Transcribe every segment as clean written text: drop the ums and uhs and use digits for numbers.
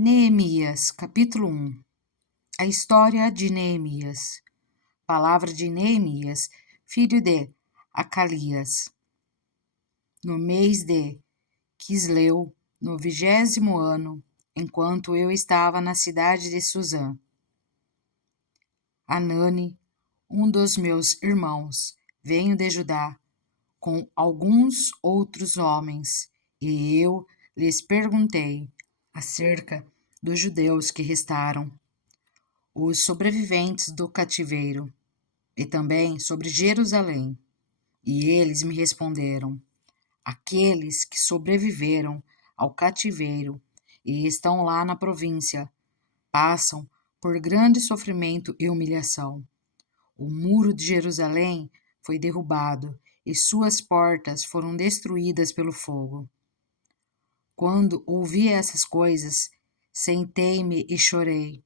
Neemias, capítulo 1. A história de Neemias. Palavra de Neemias, filho de Acalias. No mês de Quisleu, no 20º ano, enquanto eu estava na cidade de Suzã, Anani, um dos meus irmãos, veio de Judá, com alguns outros homens, e eu lhes perguntei acerca dos judeus que restaram, os sobreviventes do cativeiro, e também sobre Jerusalém. E eles me responderam: aqueles que sobreviveram ao cativeiro e estão lá na província passam por grande sofrimento e humilhação. O muro de Jerusalém foi derrubado e suas portas foram destruídas pelo fogo. Quando ouvi essas coisas, sentei-me e chorei.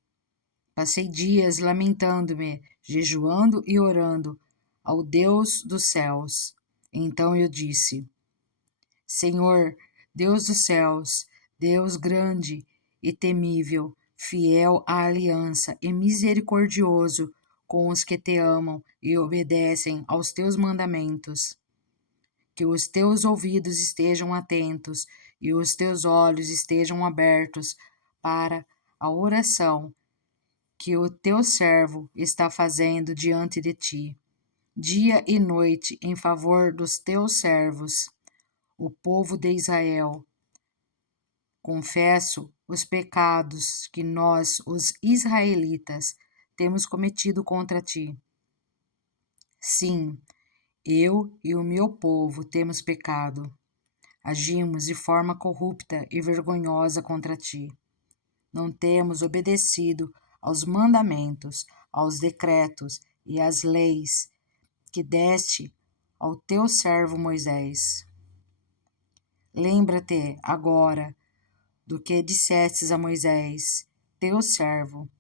Passei dias lamentando-me, jejuando e orando ao Deus dos céus. Então eu disse: Senhor, Deus dos céus, Deus grande e temível, fiel à aliança e misericordioso com os que te amam e obedecem aos teus mandamentos. Que os teus ouvidos estejam atentos e os teus olhos estejam abertos para a oração que o teu servo está fazendo diante de ti, dia e noite, em favor dos teus servos, o povo de Israel. Confesso os pecados que nós, os israelitas, temos cometido contra ti. Sim, eu e o meu povo temos pecado. Agimos de forma corrupta e vergonhosa contra ti. Não temos obedecido aos mandamentos, aos decretos e às leis que deste ao teu servo Moisés. Lembra-te agora do que dissestes a Moisés, teu servo.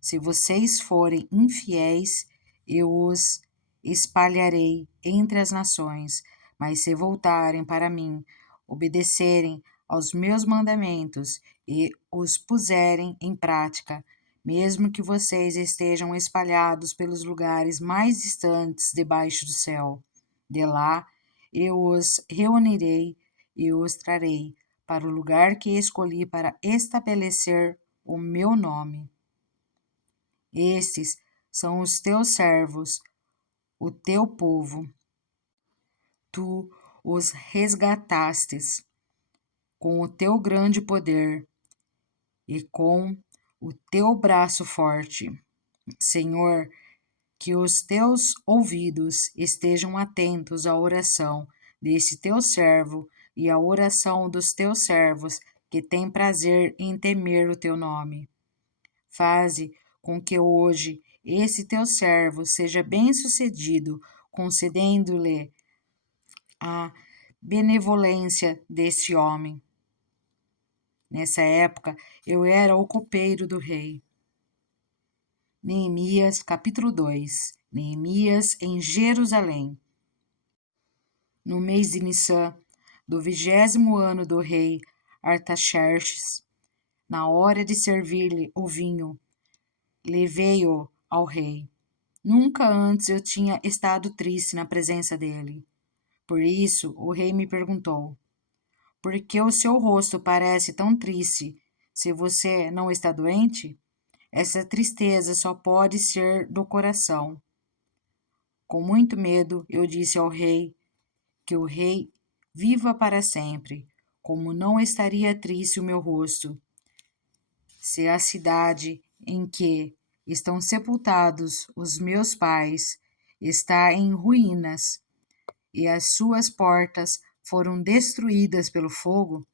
Se vocês forem infiéis, eu os espalharei entre as nações, mas se voltarem para mim, obedecerem aos meus mandamentos e os puserem em prática, mesmo que vocês estejam espalhados pelos lugares mais distantes debaixo do céu, de lá eu os reunirei e os trarei para o lugar que escolhi para estabelecer o meu nome. Estes são os teus servos, o teu povo. Tu os resgatastes com o teu grande poder e com o teu braço forte. Senhor, que os teus ouvidos estejam atentos à oração desse teu servo e à oração dos teus servos que têm prazer em temer o teu nome. Faze com que hoje esse teu servo seja bem-sucedido, concedendo-lhe a benevolência deste homem. Nessa época, eu era o copeiro do rei. Neemias, capítulo 2. Neemias em Jerusalém. No mês de Nisã, do 20º ano do rei Artaxerxes, na hora de servir-lhe o vinho, levei-o ao rei. Nunca antes eu tinha estado triste na presença dele. Por isso, o rei me perguntou: por que o seu rosto parece tão triste, se você não está doente? Essa tristeza só pode ser do coração. Com muito medo, eu disse ao rei que o rei viva para sempre, como não estaria triste o meu rosto, se a cidade em que estão sepultados os meus pais está em ruínas e as suas portas foram destruídas pelo fogo.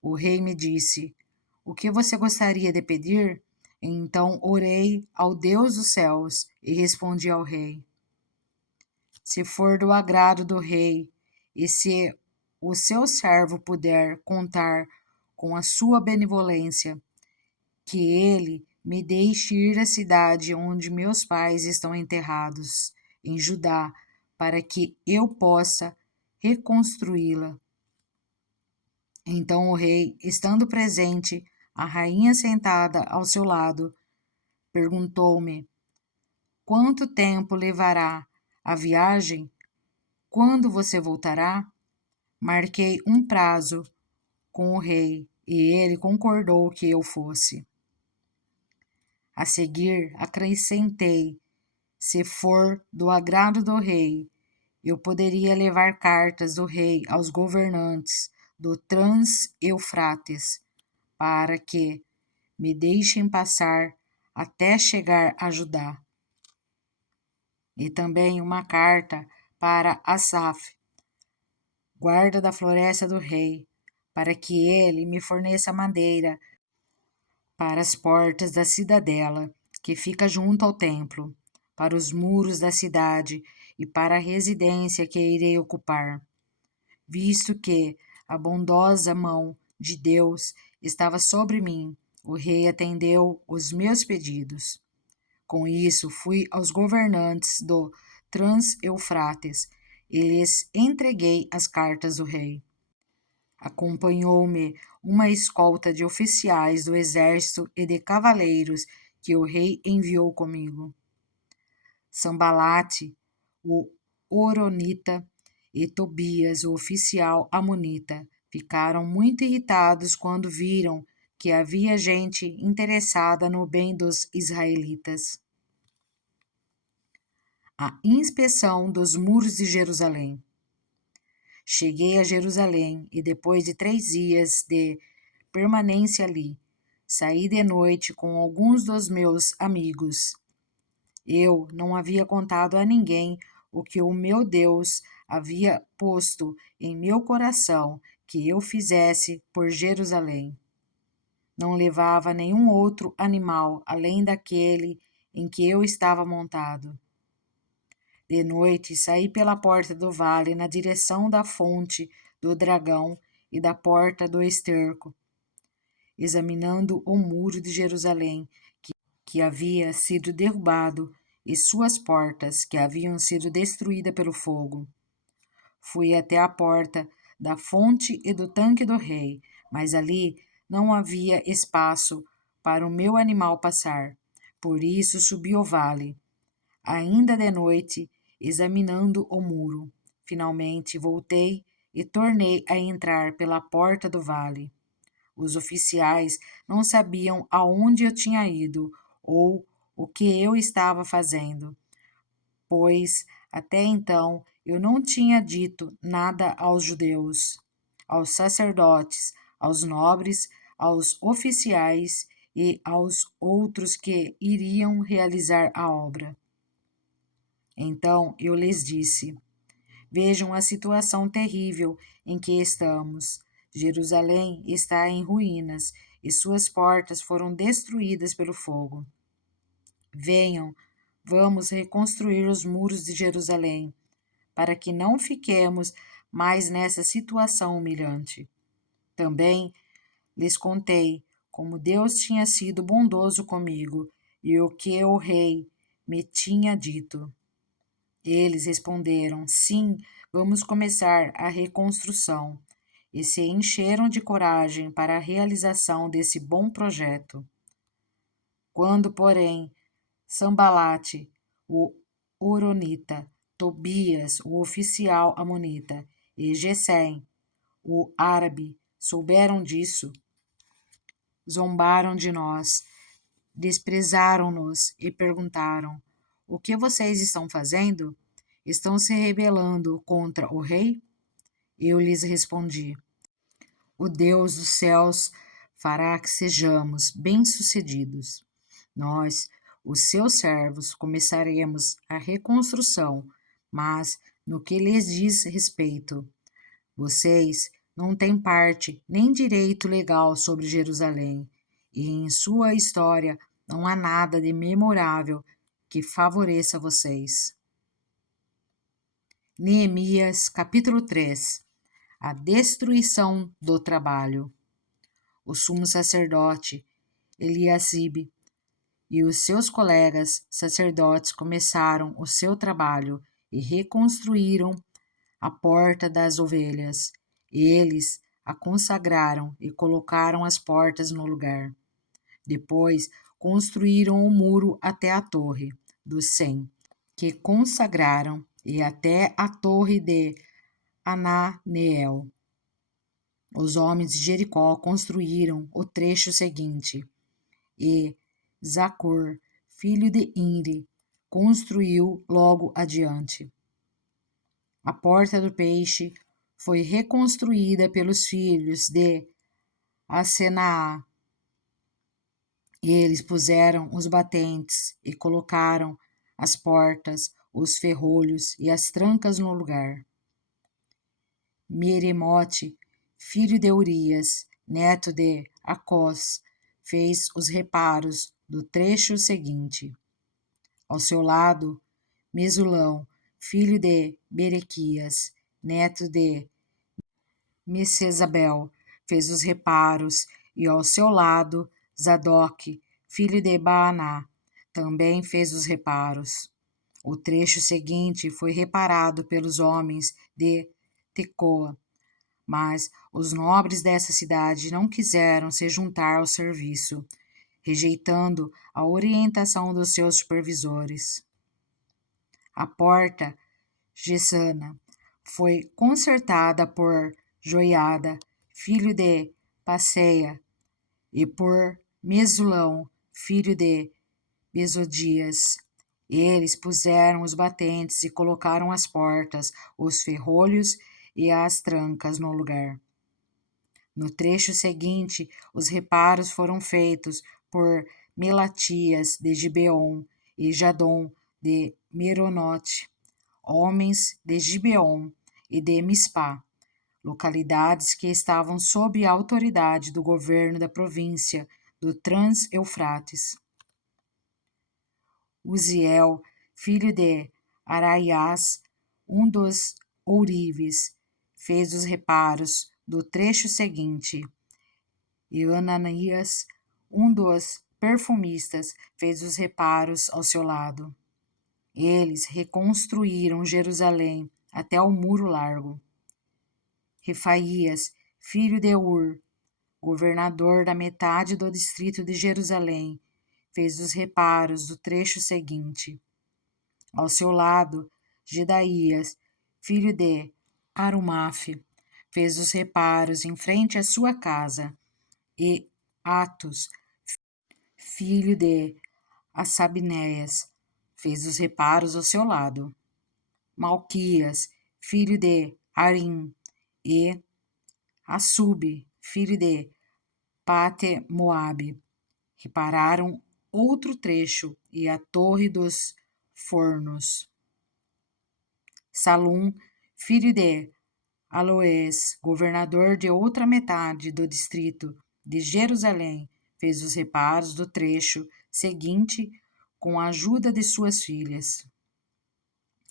O rei me disse: o que você gostaria de pedir? Então orei ao Deus dos céus e respondi ao rei: se for do agrado do rei, e se o seu servo puder contar com a sua benevolência, que ele me deixe ir à cidade onde meus pais estão enterrados, em Judá, para que eu possa reconstruí-la. Então o rei, estando presente, A rainha sentada ao seu lado perguntou-me: quanto tempo levará a viagem? Quando você voltará? Marquei um prazo com o rei e ele concordou que eu fosse. A seguir, acrescentei: se for do agrado do rei, eu poderia levar cartas do rei aos governantes do Trans-Eufrates para que me deixem passar até chegar a Judá. E também uma carta para Asaf, guarda da floresta do rei, para que ele me forneça madeira para as portas da cidadela, que fica junto ao templo, para os muros da cidade e para a residência que irei ocupar, visto que a bondosa mão de Deus estava sobre mim. O rei atendeu os meus pedidos. Com isso, fui aos governantes do Trans-Eufrates e lhes entreguei as cartas do rei. Acompanhou-me uma escolta de oficiais do exército e de cavaleiros que o rei enviou comigo. Sambalate, o Horonita, e Tobias, o oficial amonita, ficaram muito irritados quando viram que havia gente interessada no bem dos israelitas. A inspeção dos muros de Jerusalém. Cheguei a Jerusalém e, depois de 3 dias de permanência ali, saí de noite com alguns dos meus amigos. Eu não havia contado a ninguém o que o meu Deus havia posto em meu coração que eu fizesse por Jerusalém. Não levava nenhum outro animal além daquele em que eu estava montado. De noite, saí pela porta do vale na direção da fonte do dragão e da porta do esterco, examinando o muro de Jerusalém, que havia sido derrubado, e suas portas, que haviam sido destruídas pelo fogo. Fui até a porta da fonte e do tanque do rei, mas ali não havia espaço para o meu animal passar. Por isso subi ao vale, ainda de noite, examinando o muro. Finalmente voltei e tornei a entrar pela porta do vale. Os oficiais não sabiam aonde eu tinha ido ou o que eu estava fazendo, pois até então eu não tinha dito nada aos judeus, aos sacerdotes, aos nobres, aos oficiais e aos outros que iriam realizar a obra. Então eu lhes disse: vejam a situação terrível em que estamos. Jerusalém está em ruínas e suas portas foram destruídas pelo fogo. Venham, vamos reconstruir os muros de Jerusalém, para que não fiquemos mais nessa situação humilhante. Também lhes contei como Deus tinha sido bondoso comigo e o que o rei me tinha dito. Eles responderam: sim, vamos começar a reconstrução, e se encheram de coragem para a realização desse bom projeto. Quando, porém, Sambalate, o Horonita, Tobias, o oficial amonita, e Gesem, o árabe, souberam disso, zombaram de nós, desprezaram-nos e perguntaram: o que vocês estão fazendo? Estão se rebelando contra o rei? Eu lhes respondi: o Deus dos céus fará que sejamos bem-sucedidos. Nós, os seus servos, começaremos a reconstrução, mas no que lhes diz respeito, vocês não têm parte nem direito legal sobre Jerusalém, e em sua história não há nada de memorável que favoreça vocês. Neemias, capítulo 3. A destruição do trabalho. O sumo sacerdote Eliasibe e os seus colegas sacerdotes começaram o seu trabalho e reconstruíram a porta das ovelhas. Eles a consagraram e colocaram as portas no lugar. Depois construíram o muro até a torre dos 100, que consagraram, e até a torre de Ananeel. Os homens de Jericó construíram o trecho seguinte, e Zacur, filho de Imri, construiu logo adiante. A porta do peixe foi reconstruída pelos filhos de Asenaá. Eles puseram os batentes e colocaram as portas, os ferrolhos e as trancas no lugar. Meremote, filho de Urias, neto de Acós, fez os reparos do trecho seguinte. Ao seu lado, Mesulão, filho de Berequias, neto de Messesabel, fez os reparos, e ao seu lado, Zadok, filho de Baaná, também fez os reparos. O trecho seguinte foi reparado pelos homens de Tecoa, mas os nobres dessa cidade não quiseram se juntar ao serviço, rejeitando a orientação dos seus supervisores. A porta Gessana foi consertada por Joiada, filho de Passeia, e por Mesulão, filho de Besodias. Eles puseram os batentes e colocaram as portas, os ferrolhos e as trancas no lugar. No trecho seguinte, os reparos foram feitos por Melatias de Gibeon e Jadom de Meronote, homens de Gibeon e de Mispá, localidades que estavam sob a autoridade do governo da província do Trans-Eufrates. Uziel, filho de Araiás, um dos ourives, fez os reparos do trecho seguinte, e Ananias, um dos perfumistas, fez os reparos ao seu lado. Eles reconstruíram Jerusalém até o muro largo. Refaías, filho de Ur, governador da metade do distrito de Jerusalém, fez os reparos do trecho seguinte. Ao seu lado, Gedaías, filho de Arumaf, fez os reparos em frente à sua casa, e Atos, filho de Assabneias, fez os reparos ao seu lado. Malquias, filho de Arim, e Assub, filho de Pate-Moabe, repararam outro trecho e a torre dos fornos. Salum, filho de Aloés, governador de outra metade do distrito de Jerusalém, fez os reparos do trecho seguinte com a ajuda de suas filhas.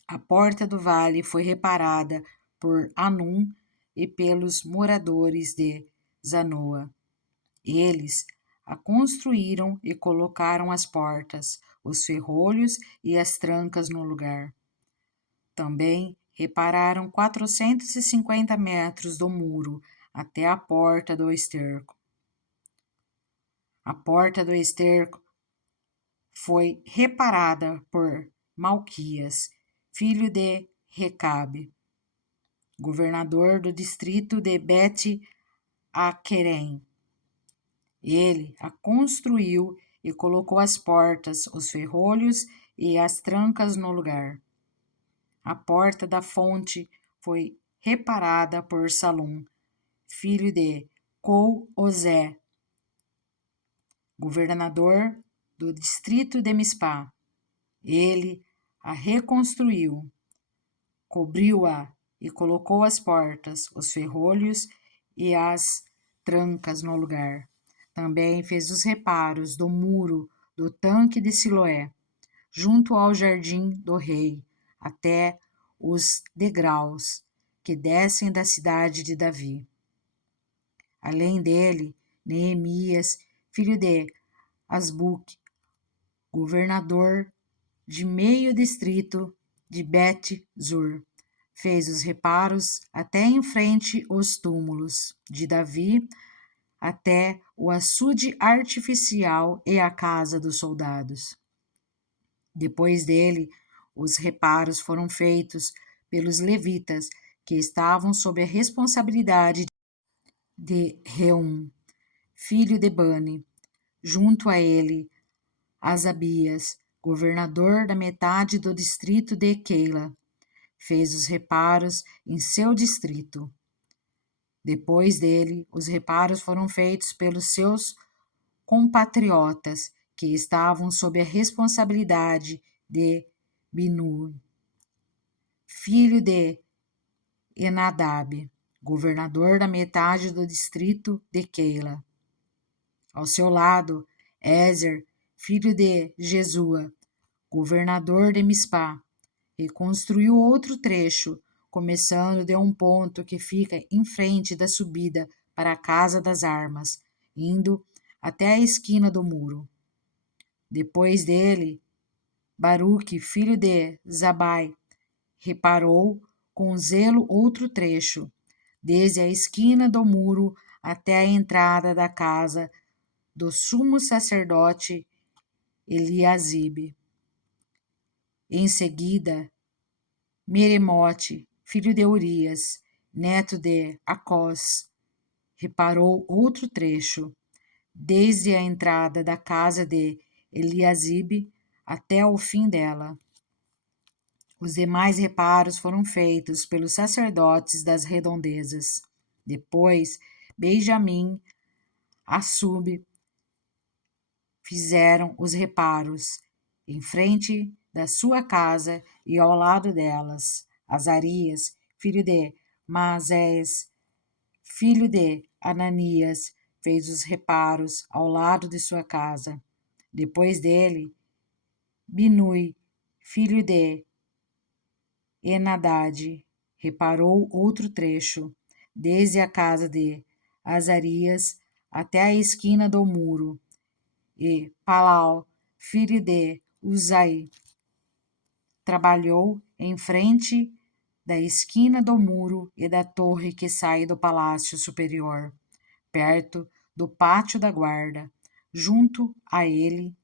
A porta do vale foi reparada por Anum e pelos moradores de Zanoa. Eles a construíram e colocaram as portas, os ferrolhos e as trancas no lugar. Também repararam 450 metros do muro até a porta do esterco. A porta do esterco foi reparada por Malquias, filho de Recabe, governador do distrito de Bet-Aquerem. Ele a construiu e colocou as portas, os ferrolhos e as trancas no lugar. A porta da fonte foi reparada por Salum, filho de Col-Ozé, governador do distrito de Mispá. Ele a reconstruiu, cobriu-a e colocou as portas, os ferrolhos e as trancas no lugar. Também fez os reparos do muro do tanque de Siloé, junto ao jardim do rei, até os degraus que descem da cidade de Davi. Além dele, Neemias, filho de Asbuque, governador de meio distrito de Bet-Zur, fez os reparos até em frente aos túmulos de Davi, até o açude artificial e a casa dos soldados. Depois dele, os reparos foram feitos pelos levitas, que estavam sob a responsabilidade de Reum, filho de Bani. Junto a ele, Asabias, governador da metade do distrito de Keila, fez os reparos em seu distrito. Depois dele, os reparos foram feitos pelos seus compatriotas, que estavam sob a responsabilidade de Binui, filho de Enadab, governador da metade do distrito de Keila. Ao seu lado, Ezer, filho de Jesua, governador de Mispá, reconstruiu outro trecho, começando de um ponto que fica em frente da subida para a Casa das Armas, indo até a esquina do muro. Depois dele, Baruque, filho de Zabai, reparou com zelo outro trecho, desde a esquina do muro até a entrada da casa do sumo sacerdote Eliasibe. Em seguida, Meremote, filho de Urias, neto de Acós, reparou outro trecho, desde a entrada da casa de Eliasibe até o fim dela. Os demais reparos foram feitos pelos sacerdotes das redondezas. Depois, Benjamim, Assub, fizeram os reparos em frente da sua casa e ao lado delas. Azarias, filho de Maasés, filho de Ananias, fez os reparos ao lado de sua casa. Depois dele, Binui, filho de Enadad, reparou outro trecho, desde a casa de Azarias até a esquina do muro, e Palal, filho de Uzai, trabalhou em frente da esquina do muro e da torre que sai do palácio superior, perto do pátio da guarda. Junto a ele,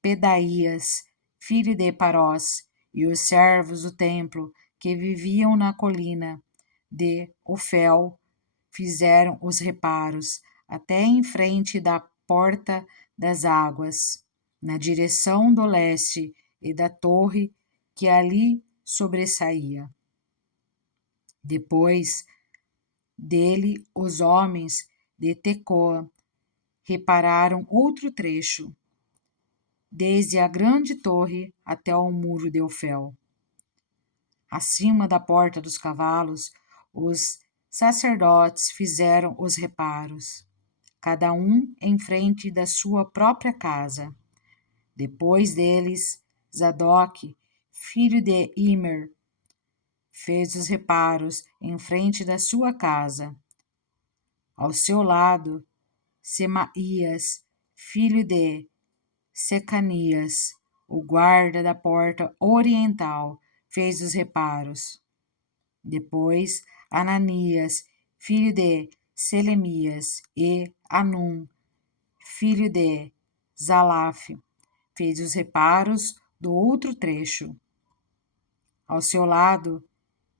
Pedaías, filho de Parós, e os servos do templo que viviam na colina de Ofel fizeram os reparos até em frente da porta das águas, na direção do leste, e da torre que ali sobressaía. Depois dele, os homens de Tecoa repararam outro trecho, desde a grande torre até o muro de Ofel. Acima da porta dos cavalos, os sacerdotes fizeram os reparos, cada um em frente da sua própria casa. Depois deles, Zadok, filho de Imer, fez os reparos em frente da sua casa. Ao seu lado, Semaías, filho de Secanias, o guarda da porta oriental, fez os reparos. Depois, Ananias, filho de Selemias, e Anum, filho de Zalaf, fez os reparos do outro trecho. Ao seu lado,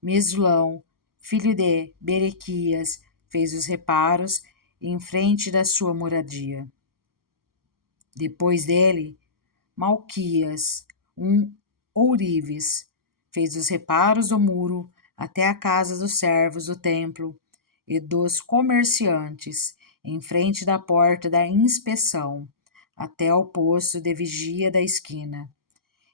Mesulão, filho de Berequias, fez os reparos em frente da sua moradia. Depois dele, Malquias, um ourives, fez os reparos do muro até a casa dos servos do templo e dos comerciantes, em frente da porta da inspeção, até o posto de vigia da esquina,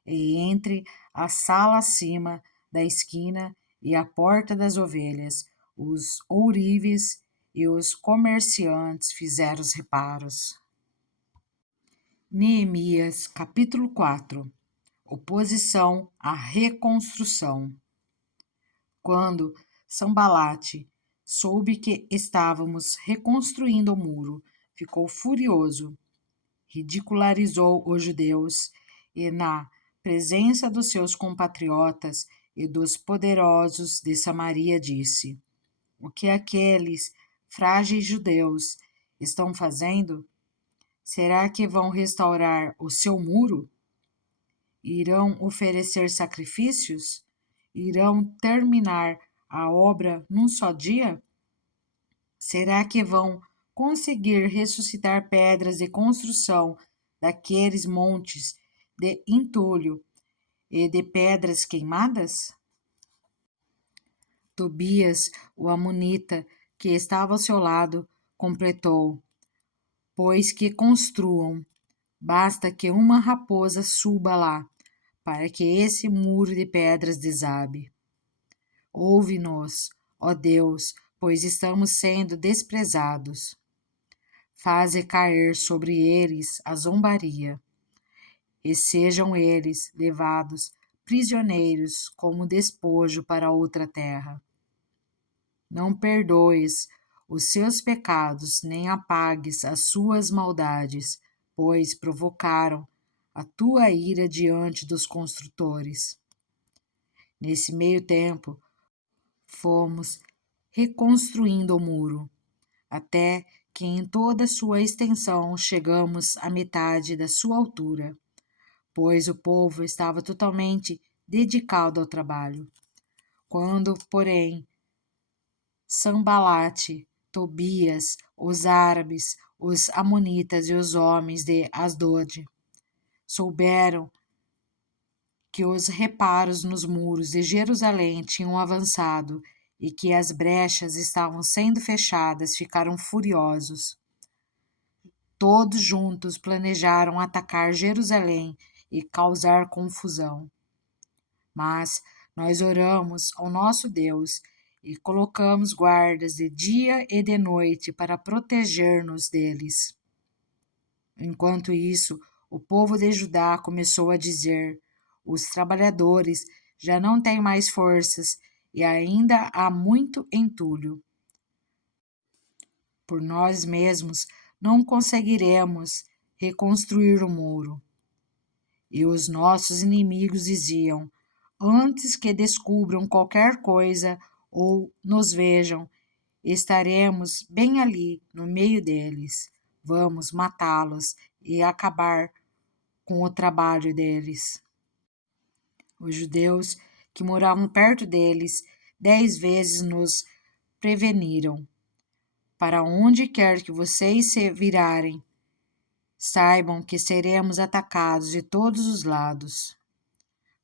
e entre a sala acima da esquina e a porta das ovelhas, os ourives e os comerciantes fizeram os reparos. Neemias, capítulo 4. Oposição à reconstrução. Quando Sambalate soube que estávamos reconstruindo o muro, ficou furioso, ridicularizou os judeus e, na presença dos seus compatriotas, e dos poderosos de Samaria disse: O que aqueles frágeis judeus estão fazendo? Será que vão restaurar o seu muro? Irão oferecer sacrifícios? Irão terminar a obra num só dia? Será que vão conseguir ressuscitar pedras de construção daqueles montes de entulho e de pedras queimadas? Tobias, o amonita, que estava ao seu lado, completou: Pois que construam, basta que uma raposa suba lá, para que esse muro de pedras desabe. Ouve-nos, ó Deus, pois estamos sendo desprezados. Faze cair sobre eles a zombaria, e sejam eles levados prisioneiros como despojo para outra terra. Não perdoes os seus pecados, nem apagues as suas maldades, pois provocaram a tua ira diante dos construtores. Nesse meio tempo, fomos reconstruindo o muro, até que em toda sua extensão chegamos à metade da sua altura, pois o povo estava totalmente dedicado ao trabalho. Quando, porém, Sambalate, Tobias, os árabes, os amonitas e os homens de Asdod souberam que os reparos nos muros de Jerusalém tinham avançado e que as brechas estavam sendo fechadas, ficaram furiosos. Todos juntos planejaram atacar Jerusalém e causar confusão. Mas nós oramos ao nosso Deus e colocamos guardas de dia e de noite para proteger-nos deles. Enquanto isso, o povo de Judá começou a dizer: Os trabalhadores já não têm mais forças e ainda há muito entulho. Por nós mesmos não conseguiremos reconstruir o muro. E os nossos inimigos diziam: Antes que descubram qualquer coisa ou nos vejam, estaremos bem ali no meio deles. Vamos matá-los e acabar com o trabalho deles. Os judeus que moravam perto deles 10 vezes nos preveniram: Para onde quer que vocês se virarem, saibam que seremos atacados de todos os lados.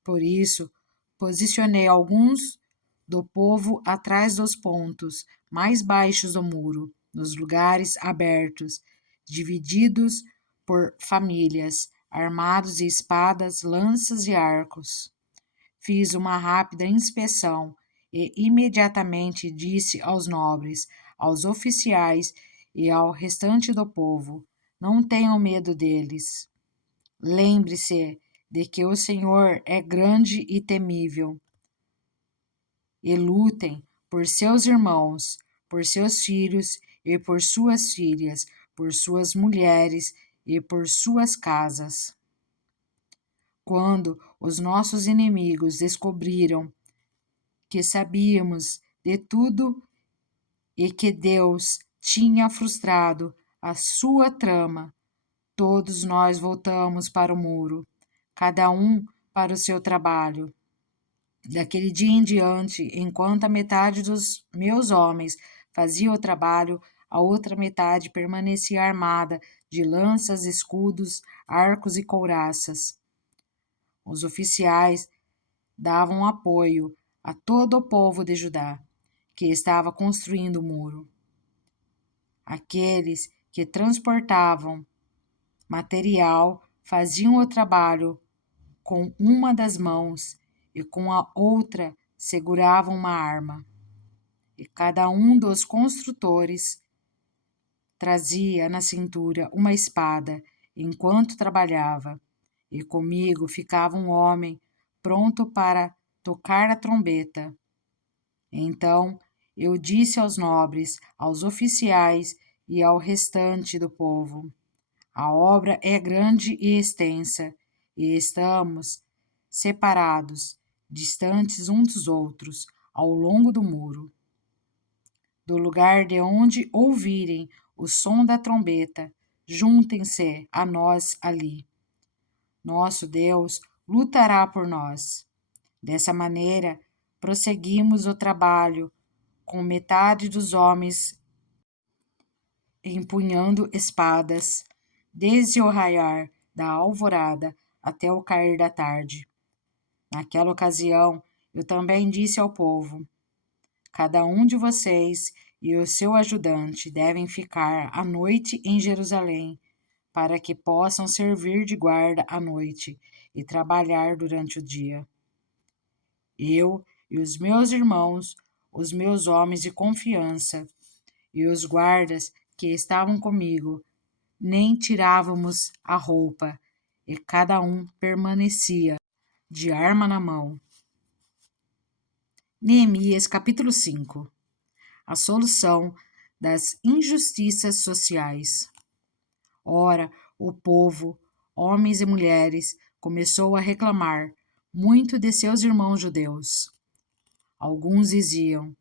Por isso, posicionei alguns do povo atrás dos pontos mais baixos do muro, nos lugares abertos, divididos por famílias, armados de espadas, lanças e arcos. Fiz uma rápida inspeção e imediatamente disse aos nobres, aos oficiais e ao restante do povo: Não tenham medo deles. Lembre-se de que o Senhor é grande e temível. E lutem por seus irmãos, por seus filhos e por suas filhas, por suas mulheres e por suas casas. Quando os nossos inimigos descobriram que sabíamos de tudo e que Deus tinha frustrado a sua trama, todos nós voltamos para o muro, cada um para o seu trabalho. Daquele dia em diante, enquanto a metade dos meus homens fazia o trabalho, a outra metade permanecia armada de lanças, escudos, arcos e couraças. Os oficiais davam apoio a todo o povo de Judá, que estava construindo o muro. Aqueles que transportavam material faziam o trabalho com uma das mãos e com a outra seguravam uma arma. E cada um dos construtores trazia na cintura uma espada enquanto trabalhava, e comigo ficava um homem pronto para tocar a trombeta. Então eu disse aos nobres, aos oficiais e ao restante do povo: A obra é grande e extensa, e estamos separados distantes uns dos outros, ao longo do muro. Do lugar de onde ouvirem o som da trombeta, juntem-se a nós ali. Nosso Deus lutará por nós. Dessa maneira, prosseguimos o trabalho, com metade dos homens empunhando espadas, desde o raiar da alvorada até o cair da tarde. Naquela ocasião, eu também disse ao povo: cada um de vocês e o seu ajudante devem ficar à noite em Jerusalém, para que possam servir de guarda à noite e trabalhar durante o dia. Eu e os meus irmãos, os meus homens de confiança e os guardas que estavam comigo, nem tirávamos a roupa, e cada um permanecia de arma na mão. Neemias capítulo 5. A solução das injustiças sociais. Ora, o povo, homens e mulheres, começou a reclamar muito de seus irmãos judeus. Alguns diziam: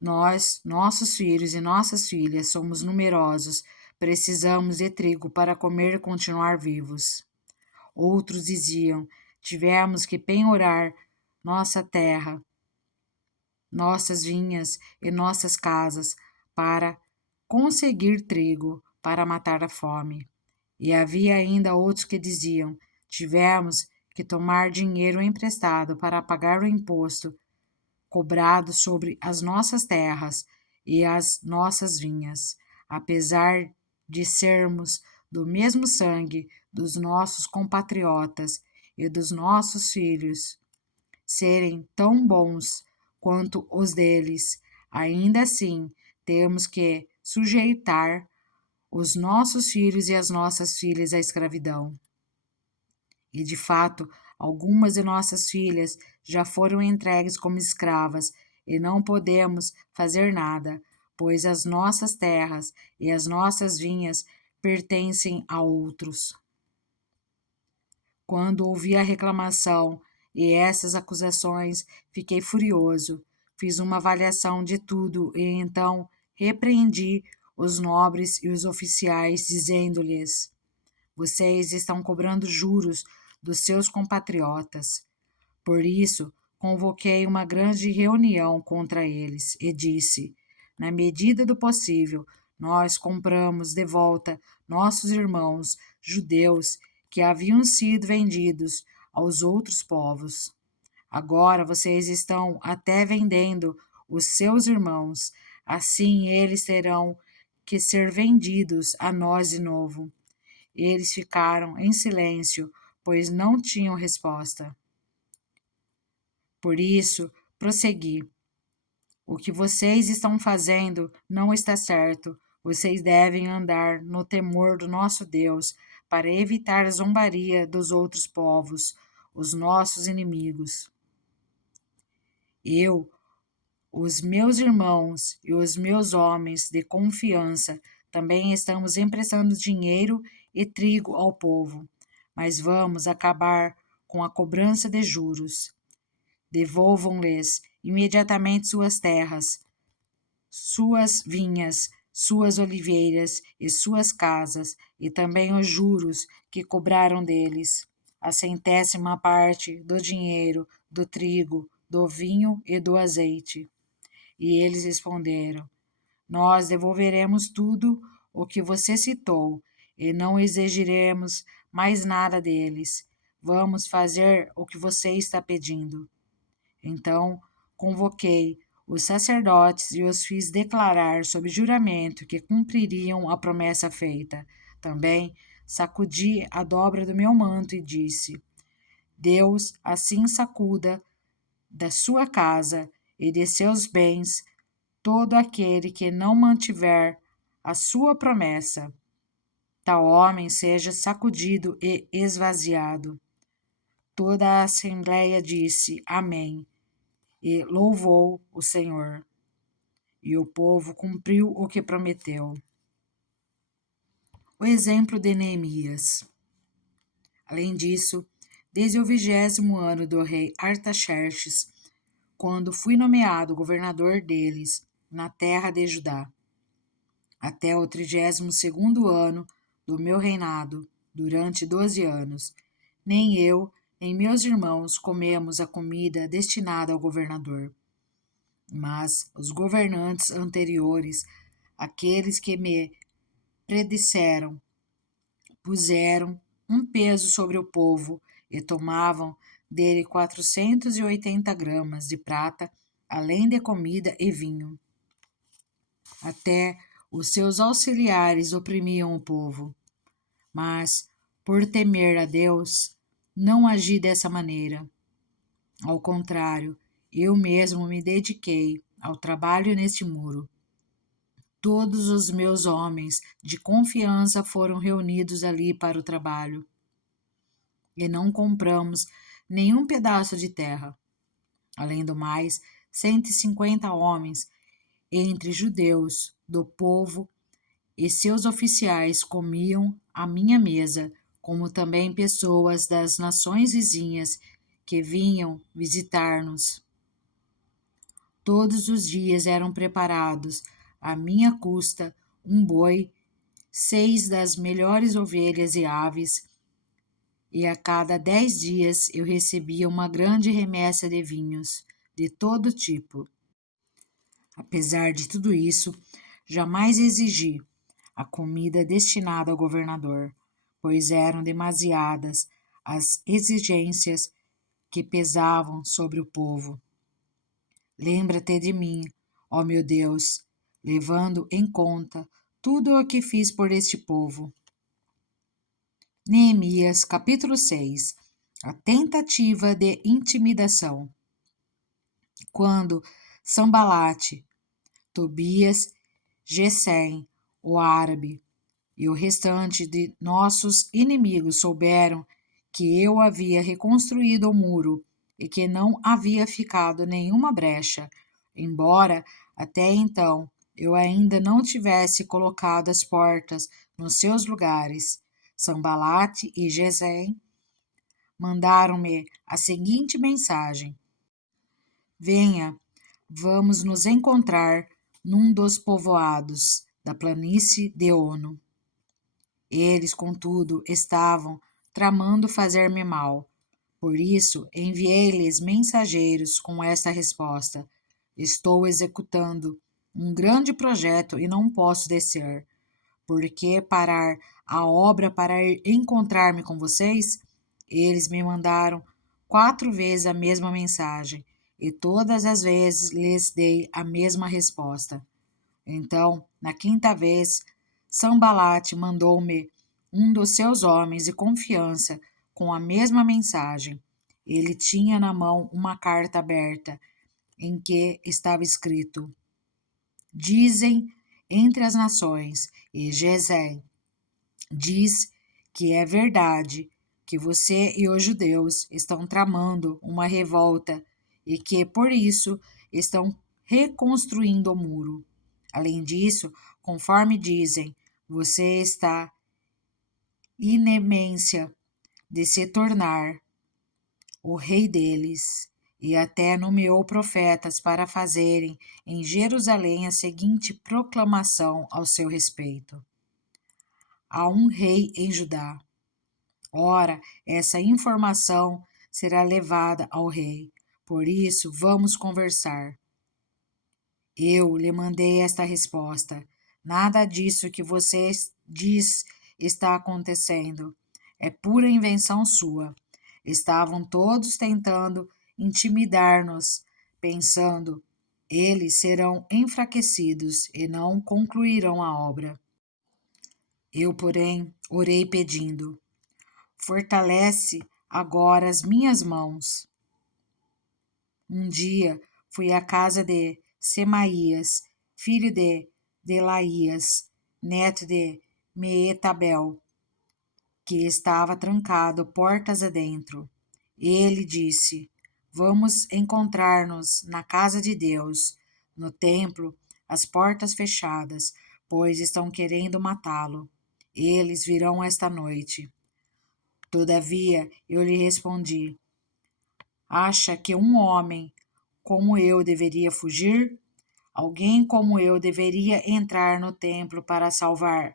nós, nossos filhos e nossas filhas, somos numerosos, precisamos de trigo para comer e continuar vivos. Outros diziam: tivemos que penhorar nossa terra, nossas vinhas e nossas casas para conseguir trigo para matar a fome. E havia ainda outros que diziam: tivemos que tomar dinheiro emprestado para pagar o imposto cobrado sobre as nossas terras e as nossas vinhas, apesar de sermos do mesmo sangue dos nossos compatriotas e dos nossos filhos serem tão bons quanto os deles, ainda assim temos que sujeitar os nossos filhos e as nossas filhas à escravidão. E de fato, algumas de nossas filhas já foram entregues como escravas e não podemos fazer nada, pois as nossas terras e as nossas vinhas pertencem a outros. Quando ouvi a reclamação e essas acusações, fiquei furioso. Fiz uma avaliação de tudo e então repreendi os nobres e os oficiais, dizendo-lhes: vocês estão cobrando juros dos seus compatriotas. Por isso, convoquei uma grande reunião contra eles e disse: na medida do possível, nós compramos de volta nossos irmãos judeus que haviam sido vendidos aos outros povos. Agora vocês estão até vendendo os seus irmãos, assim eles terão que ser vendidos a nós de novo. Eles ficaram em silêncio, pois não tinham resposta. Por isso, prossegui: o que vocês estão fazendo não está certo. Vocês devem andar no temor do nosso Deus para evitar a zombaria dos outros povos, os nossos inimigos. Eu, os meus irmãos e os meus homens de confiança também estamos emprestando dinheiro e trigo ao povo, mas vamos acabar com a cobrança de juros. Devolvam-lhes imediatamente suas terras, suas vinhas, suas oliveiras e suas casas, e também os juros que cobraram deles, a 100ª parte do dinheiro, do trigo, do vinho e do azeite. E eles responderam: nós devolveremos tudo o que você citou e não exigiremos mais nada deles. Vamos fazer o que você está pedindo. Então, convoquei os sacerdotes e os fiz declarar sob juramento que cumpririam a promessa feita. Também sacudi a dobra do meu manto e disse: Deus assim sacuda da sua casa e de seus bens todo aquele que não mantiver a sua promessa. Tal homem seja sacudido e esvaziado. Toda a assembleia disse amém e louvou o Senhor. E o povo cumpriu o que prometeu. O exemplo de Neemias. Além disso, desde o 20º ano do rei Artaxerxes, quando fui nomeado governador deles na terra de Judá, até o 32º ano do meu reinado, durante 12 anos. Nem eu, nem meus irmãos comemos a comida destinada ao governador, mas os governantes anteriores, aqueles que me predeceram, puseram um peso sobre o povo e tomavam dele 480 gramas de prata, além de comida e vinho. Até os seus auxiliares oprimiam o povo. Mas, por temer a Deus, não agi dessa maneira. Ao contrário, eu mesmo me dediquei ao trabalho neste muro. Todos os meus homens de confiança foram reunidos ali para o trabalho. E não compramos nenhum pedaço de terra. Além do mais, 150 homens, entre judeus do povo e seus oficiais, comiam à minha mesa, como também pessoas das nações vizinhas que vinham visitar-nos. Todos os dias eram preparados, à minha custa, um boi, 6 das melhores ovelhas e aves, e a cada 10 dias eu recebia uma grande remessa de vinhos, de todo tipo. Apesar de tudo isso, jamais exigi a comida destinada ao governador, pois eram demasiadas as exigências que pesavam sobre o povo. Lembra-te de mim, ó meu Deus, levando em conta tudo o que fiz por este povo. Neemias, capítulo 6. A tentativa de intimidação. Quando Sanbalate, Tobias, Gesem, o árabe, e o restante de nossos inimigos souberam que eu havia reconstruído o muro e que não havia ficado nenhuma brecha, embora até então eu ainda não tivesse colocado as portas nos seus lugares. Sanbalate e Gesem mandaram-me a seguinte mensagem: venha, vamos nos encontrar num dos povoados da planície de Ono. Eles, contudo, estavam tramando fazer-me mal. Por isso, enviei-lhes mensageiros com esta resposta: estou executando um grande projeto e não posso descer. Por que parar a obra para ir encontrar-me com vocês? Eles me mandaram 4 vezes a mesma mensagem, e todas as vezes lhes dei a mesma resposta. Então, na 5ª vez, Sanbalate mandou-me um dos seus homens de confiança com a mesma mensagem. Ele tinha na mão uma carta aberta em que estava escrito: dizem entre as nações, e Gesem diz que é verdade que você e os judeus estão tramando uma revolta e que, por isso, estão reconstruindo o muro. Além disso, conforme dizem, você está inemência de se tornar o rei deles, e até nomeou profetas para fazerem em Jerusalém a seguinte proclamação ao seu respeito: há um rei em Judá. Ora, essa informação será levada ao rei. Por isso, vamos conversar. Eu lhe mandei esta resposta: nada disso que você diz está acontecendo. É pura invenção sua. Estavam todos tentando intimidar-nos, pensando: eles serão enfraquecidos e não concluirão a obra. Eu, porém, orei pedindo: fortalece agora as minhas mãos. Um dia fui à casa de Semaías, filho de Delaías, neto de Meetabel, que estava trancado portas adentro. Ele disse: vamos encontrar-nos na casa de Deus, no templo, as portas fechadas, pois estão querendo matá-lo. Eles virão esta noite. Todavia eu lhe respondi: acha que um homem como eu deveria fugir? Alguém como eu deveria entrar no templo para salvar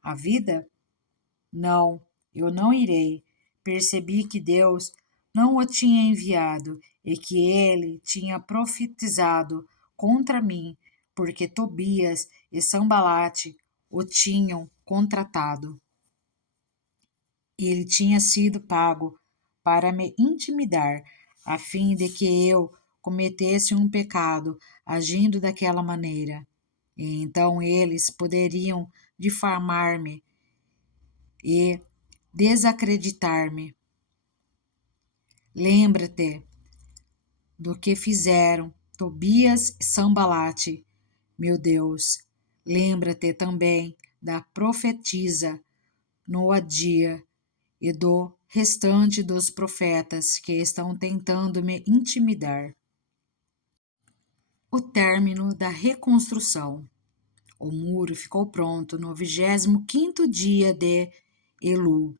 a vida? Não, eu não irei. Percebi que Deus não o tinha enviado e que ele tinha profetizado contra mim, porque Tobias e Sambalate o tinham contratado. Ele tinha sido pago para me intimidar, a fim de que eu cometesse um pecado agindo daquela maneira. E então eles poderiam difamar-me e desacreditar-me. Lembra-te do que fizeram Tobias e Sambalate, meu Deus. Lembra-te também da profetisa Noadia e do restante dos profetas que estão tentando me intimidar. O término da reconstrução. O muro ficou pronto no 25º dia de Elul,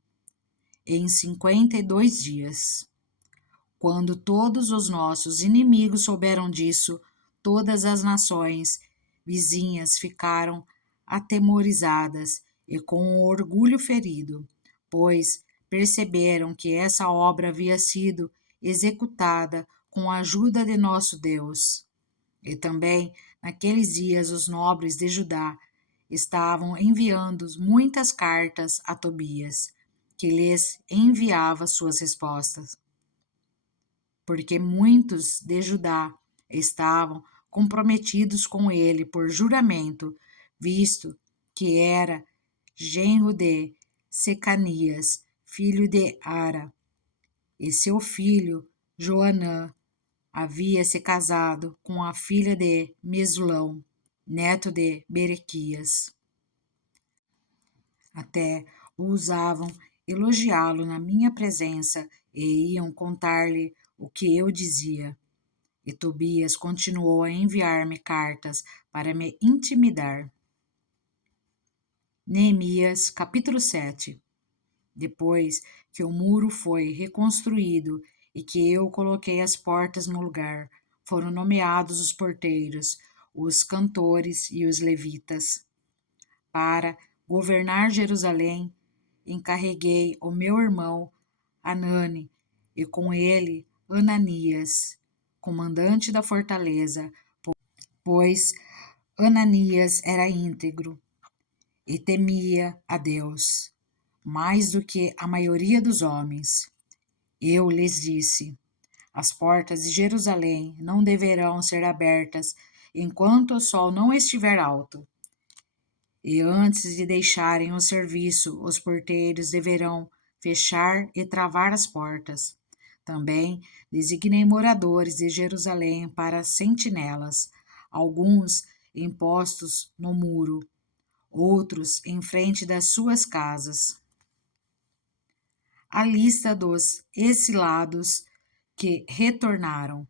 em 52 dias. Quando todos os nossos inimigos souberam disso, todas as nações vizinhas ficaram atemorizadas e com o orgulho ferido, pois perceberam que essa obra havia sido executada com a ajuda de nosso Deus. E também, naqueles dias, os nobres de Judá estavam enviando muitas cartas a Tobias, que lhes enviava suas respostas, porque muitos de Judá estavam comprometidos com ele por juramento, visto que era genro de Secanias, filho de Ara, e seu filho Joanã havia se casado com a filha de Mesulão, neto de Berequias. Até ousavam elogiá-lo na minha presença e iam contar-lhe o que eu dizia. E Tobias continuou a enviar-me cartas para me intimidar. Neemias, capítulo 7. Depois que o muro foi reconstruído e que eu coloquei as portas no lugar, foram nomeados os porteiros, os cantores e os levitas. Para governar Jerusalém, encarreguei o meu irmão Anani e com ele Ananias, comandante da fortaleza, pois Ananias era íntegro e temia a Deus, mais do que a maioria dos homens. Eu lhes disse: as portas de Jerusalém não deverão ser abertas enquanto o sol não estiver alto. E antes de deixarem o serviço, os porteiros deverão fechar e travar as portas. Também designei moradores de Jerusalém para sentinelas, alguns em postos no muro, outros em frente das suas casas. A lista dos exilados que retornaram.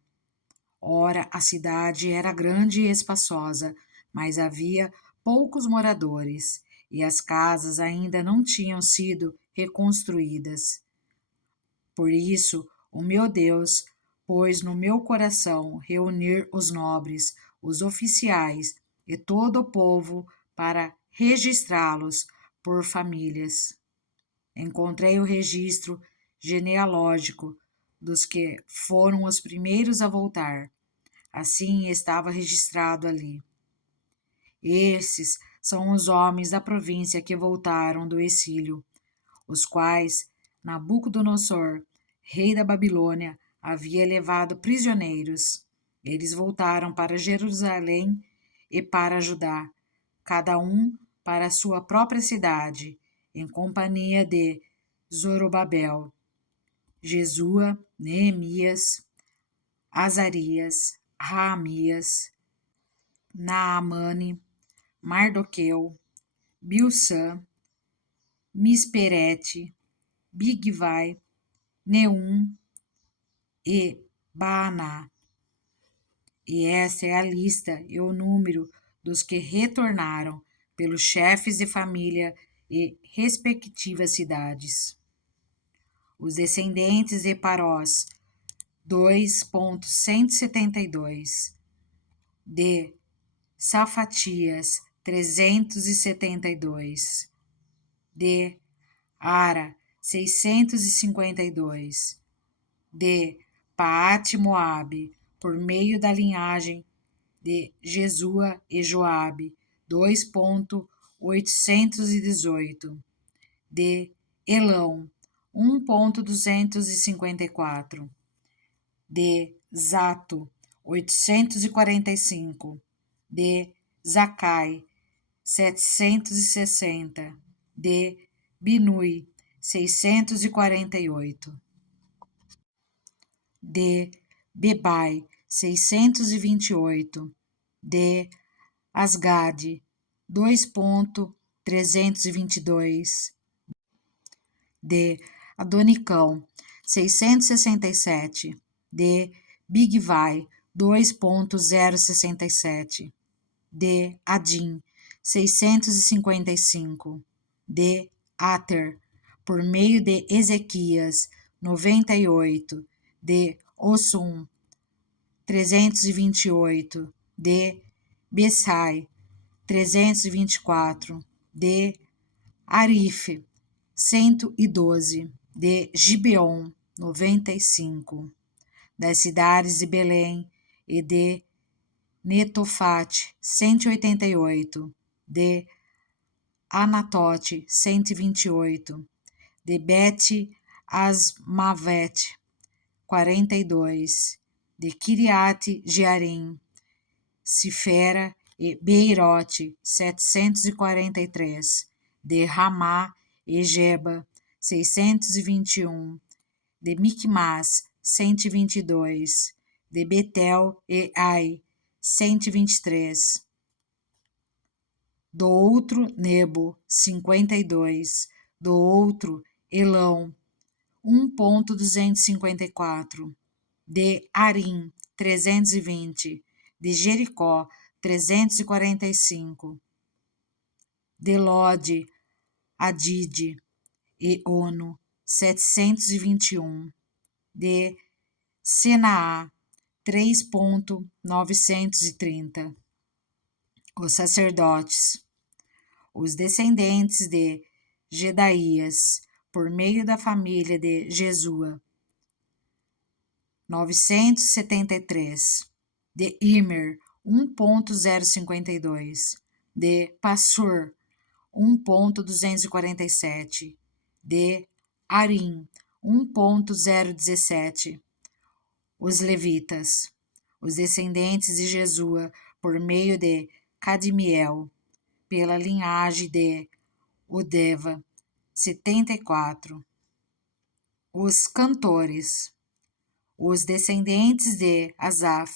Ora, a cidade era grande e espaçosa, mas havia poucos moradores, e as casas ainda não tinham sido reconstruídas. Por isso, o meu Deus pôs no meu coração reunir os nobres, os oficiais e todo o povo para registrá-los por famílias. Encontrei o registro genealógico dos que foram os primeiros a voltar. Assim estava registrado ali. Esses são os homens da província que voltaram do exílio, os quais Nabucodonosor, rei da Babilônia, havia levado prisioneiros. Eles voltaram para Jerusalém e para Judá, cada um para a sua própria cidade, em companhia de Zorobabel, Jesua, Neemias, Azarias, Raamias, Naamane, Mardoqueu, Bilsã, Misperete, Bigvai, Neum e Baaná. E esta é a lista e o número dos que retornaram pelos chefes de família e respectivas cidades. Os descendentes de Parós, 2.172. De Safatias, 372. De Ara, 652. De Paate-Moabe, por meio da linhagem de Jesua e Joabe, 2.818. De Elão, 1.254. De Zato, 845. De Zacai, 760. De Binui, 648. De Bebai, 628. De Asgade, 2.322. De Adonicão, 667. De Bigvai, 2.067. De Adim, 655. De Ater, por meio de Ezequias, 98. De Ossum, 328. De Bessai, 324. De Arife, 112. De Gibeon, 95. Das cidades de Belém e de Netofate, 188. De Anatote, 128. De Bet-Asmavet, 42. De Kiriate Jearim, Sifera e Beirote, 743. De Ramá e Geba, 621. De Micmas, 122. De Betel e Ai, 123. Do outro Nebo, 52. Do outro Elão, 1.254. De Arim, 320. De Jericó, 345. De Lode, Adide e Ono, 721. De Senaá, 3.930. Os sacerdotes, os descendentes de Gedaías, por meio da família de Jesua, 973. De Imer, 1.052. De Passur, 1.247. De Arim, 1.017. Os levitas, os descendentes de Jesua, por meio de Cadmiel, pela linhagem de Odeva, 74. Os cantores, os descendentes de Asaf,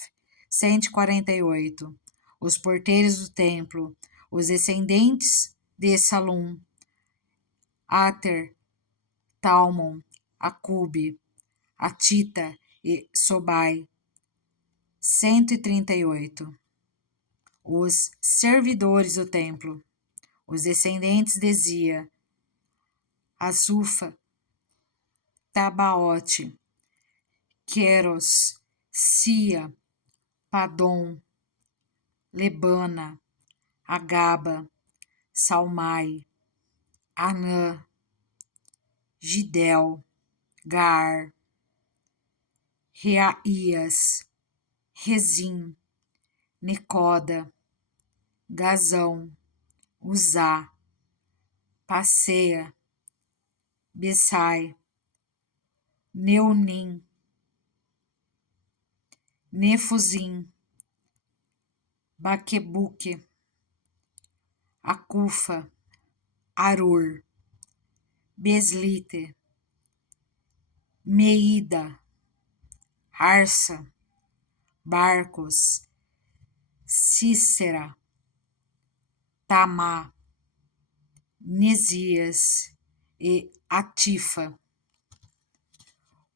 148. Os porteiros do templo, os descendentes de Salum, Ater, Talmon, Acube, Atita e Sobai, 138. Os servidores do templo, os descendentes de Zia, Asufa, Tabaote, Queros, Sia, Padom, Lebana, Agaba, Salmai, Anã, Gidel, Gar, Reaías, Rezim, Necoda, Gazão, Uzá, Passeia, Bessai, Neunim, Nefuzim, Baquebuque, Acufa, Arur, Beslite, Meida, Arsa, Barcos, Cícera, Tamá, Nesias e Atifa.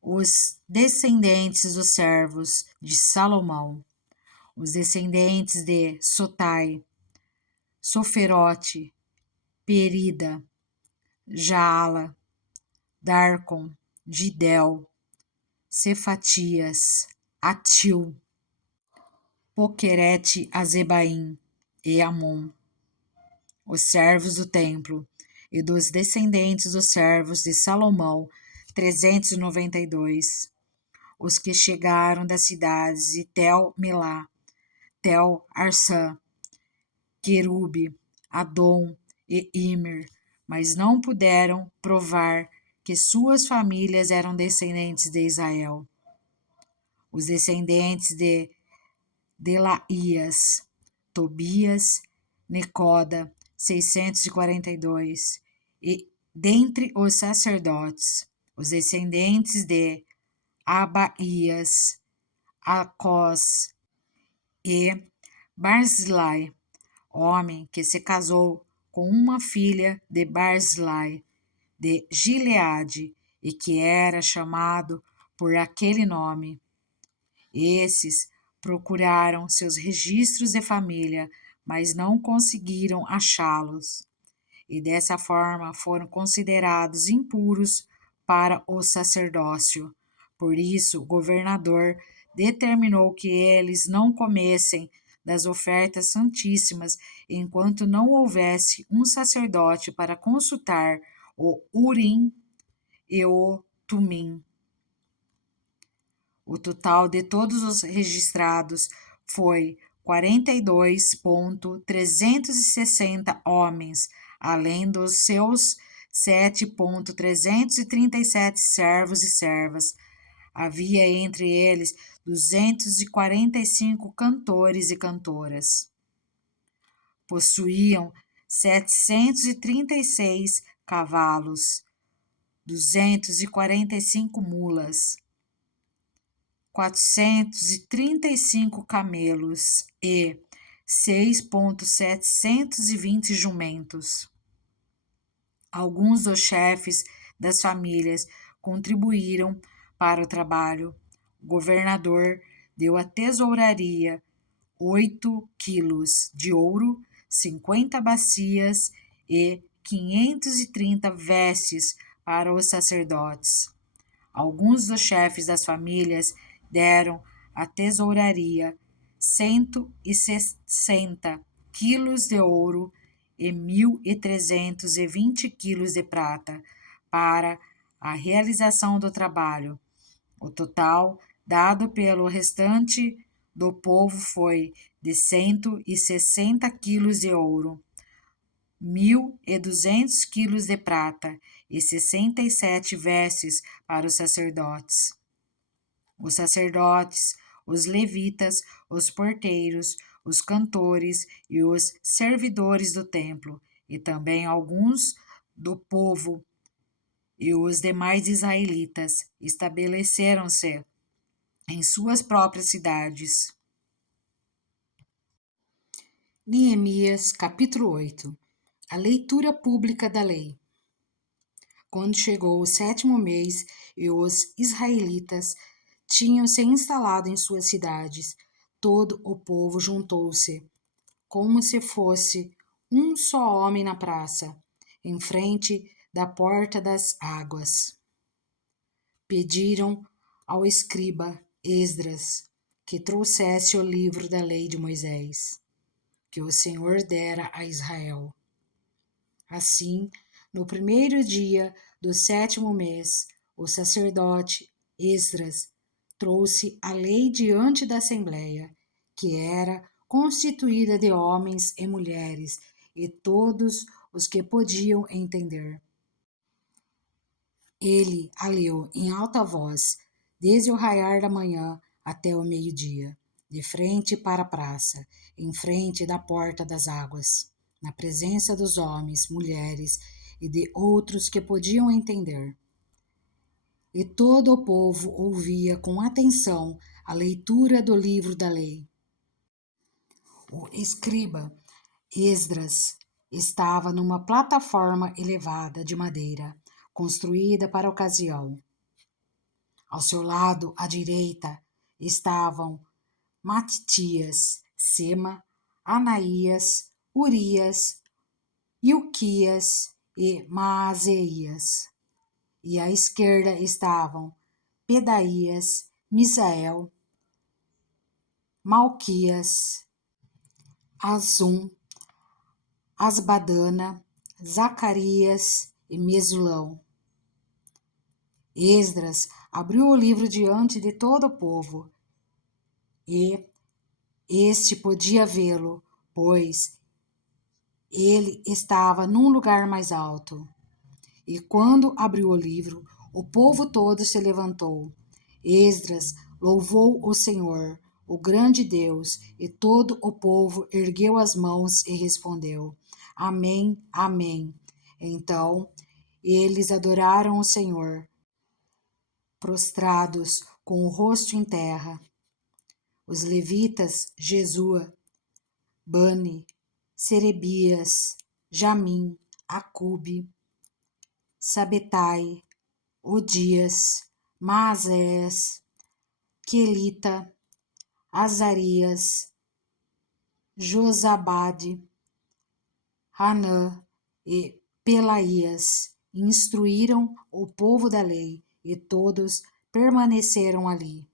Os descendentes dos servos de Salomão, os descendentes de Sotai, Soferote, Perida, Jaala, Darcon, Gidel, Cefatias, Atil, Poquerete Azebaim e Amon, os servos do templo, e dos descendentes dos servos de Salomão, 392, os que chegaram das cidades de Tel-Melá, Tel-Arsã, Querube, Adom e Imer, mas não puderam provar que suas famílias eram descendentes de Israel. Os descendentes de Delaías, Tobias, Necoda, 642, e dentre os sacerdotes, os descendentes de Abaías, Acós e Barzilai, homem que se casou com uma filha de Barzilai, de Gileade, e que era chamado por aquele nome. Esses procuraram seus registros de família, mas não conseguiram achá-los, e dessa forma foram considerados impuros para o sacerdócio. Por isso, o governador determinou que eles não comessem das ofertas santíssimas enquanto não houvesse um sacerdote para consultar o Urim e o Tumim. O total de todos os registrados foi 42.360 homens, além dos seus 7.337 servos e servas. Havia entre eles 245 cantores e cantoras. Possuíam 736 cavalos, 245 mulas, 435 camelos e 6.720 jumentos. Alguns dos chefes das famílias contribuíram para o trabalho. O governador deu à tesouraria 8 quilos de ouro, 50 bacias e 530 vestes para os sacerdotes. Alguns dos chefes das famílias deram à tesouraria 160 quilos de ouro e 1.320 quilos de prata para a realização do trabalho. O total dado pelo restante do povo foi de 160 quilos de ouro, 1.200 quilos de prata e 67 vestes para os sacerdotes. Os sacerdotes, os levitas, os porteiros, os cantores e os servidores do templo, e também alguns do povo e os demais israelitas estabeleceram-se em suas próprias cidades. Neemias, capítulo 8. A leitura pública da lei. Quando chegou o 7º mês e os israelitas tinham se instalado em suas cidades, todo o povo juntou-se, como se fosse um só homem na praça, em frente da porta das águas. Pediram ao escriba Esdras que trouxesse o livro da lei de Moisés, que o Senhor dera a Israel. Assim, no primeiro dia do 7º mês, o sacerdote Esdras trouxe a lei diante da Assembleia, que era constituída de homens e mulheres, e todos os que podiam entender. Ele a leu em alta voz, desde o raiar da manhã até o meio-dia, de frente para a praça, em frente da porta das águas, na presença dos homens, mulheres e de outros que podiam entender. E todo o povo ouvia com atenção a leitura do livro da lei. O escriba Esdras estava numa plataforma elevada de madeira, construída para a ocasião. Ao seu lado, à direita, estavam Matitias, Sema, Anaías, Urias, Ilquias e Maazeias. e à esquerda estavam Pedaías, Misael, Malquias, Azum, Asbadana, Zacarias e Mesulão. Esdras abriu o livro diante de todo o povo, e este podia vê-lo, pois ele estava num lugar mais alto. E quando abriu o livro, o povo todo se levantou. Esdras louvou o Senhor, o grande Deus, e todo o povo ergueu as mãos e respondeu: Amém, Amém. Então eles adoraram o Senhor, prostrados com o rosto em terra. Os levitas, Jesua, Bani, Serebias, Jamim, Acube, Sabetai, Odias, Maasés, Quelita, Azarias, Josabade, Hanã e Pelaías instruíram o povo da lei, e todos permaneceram ali.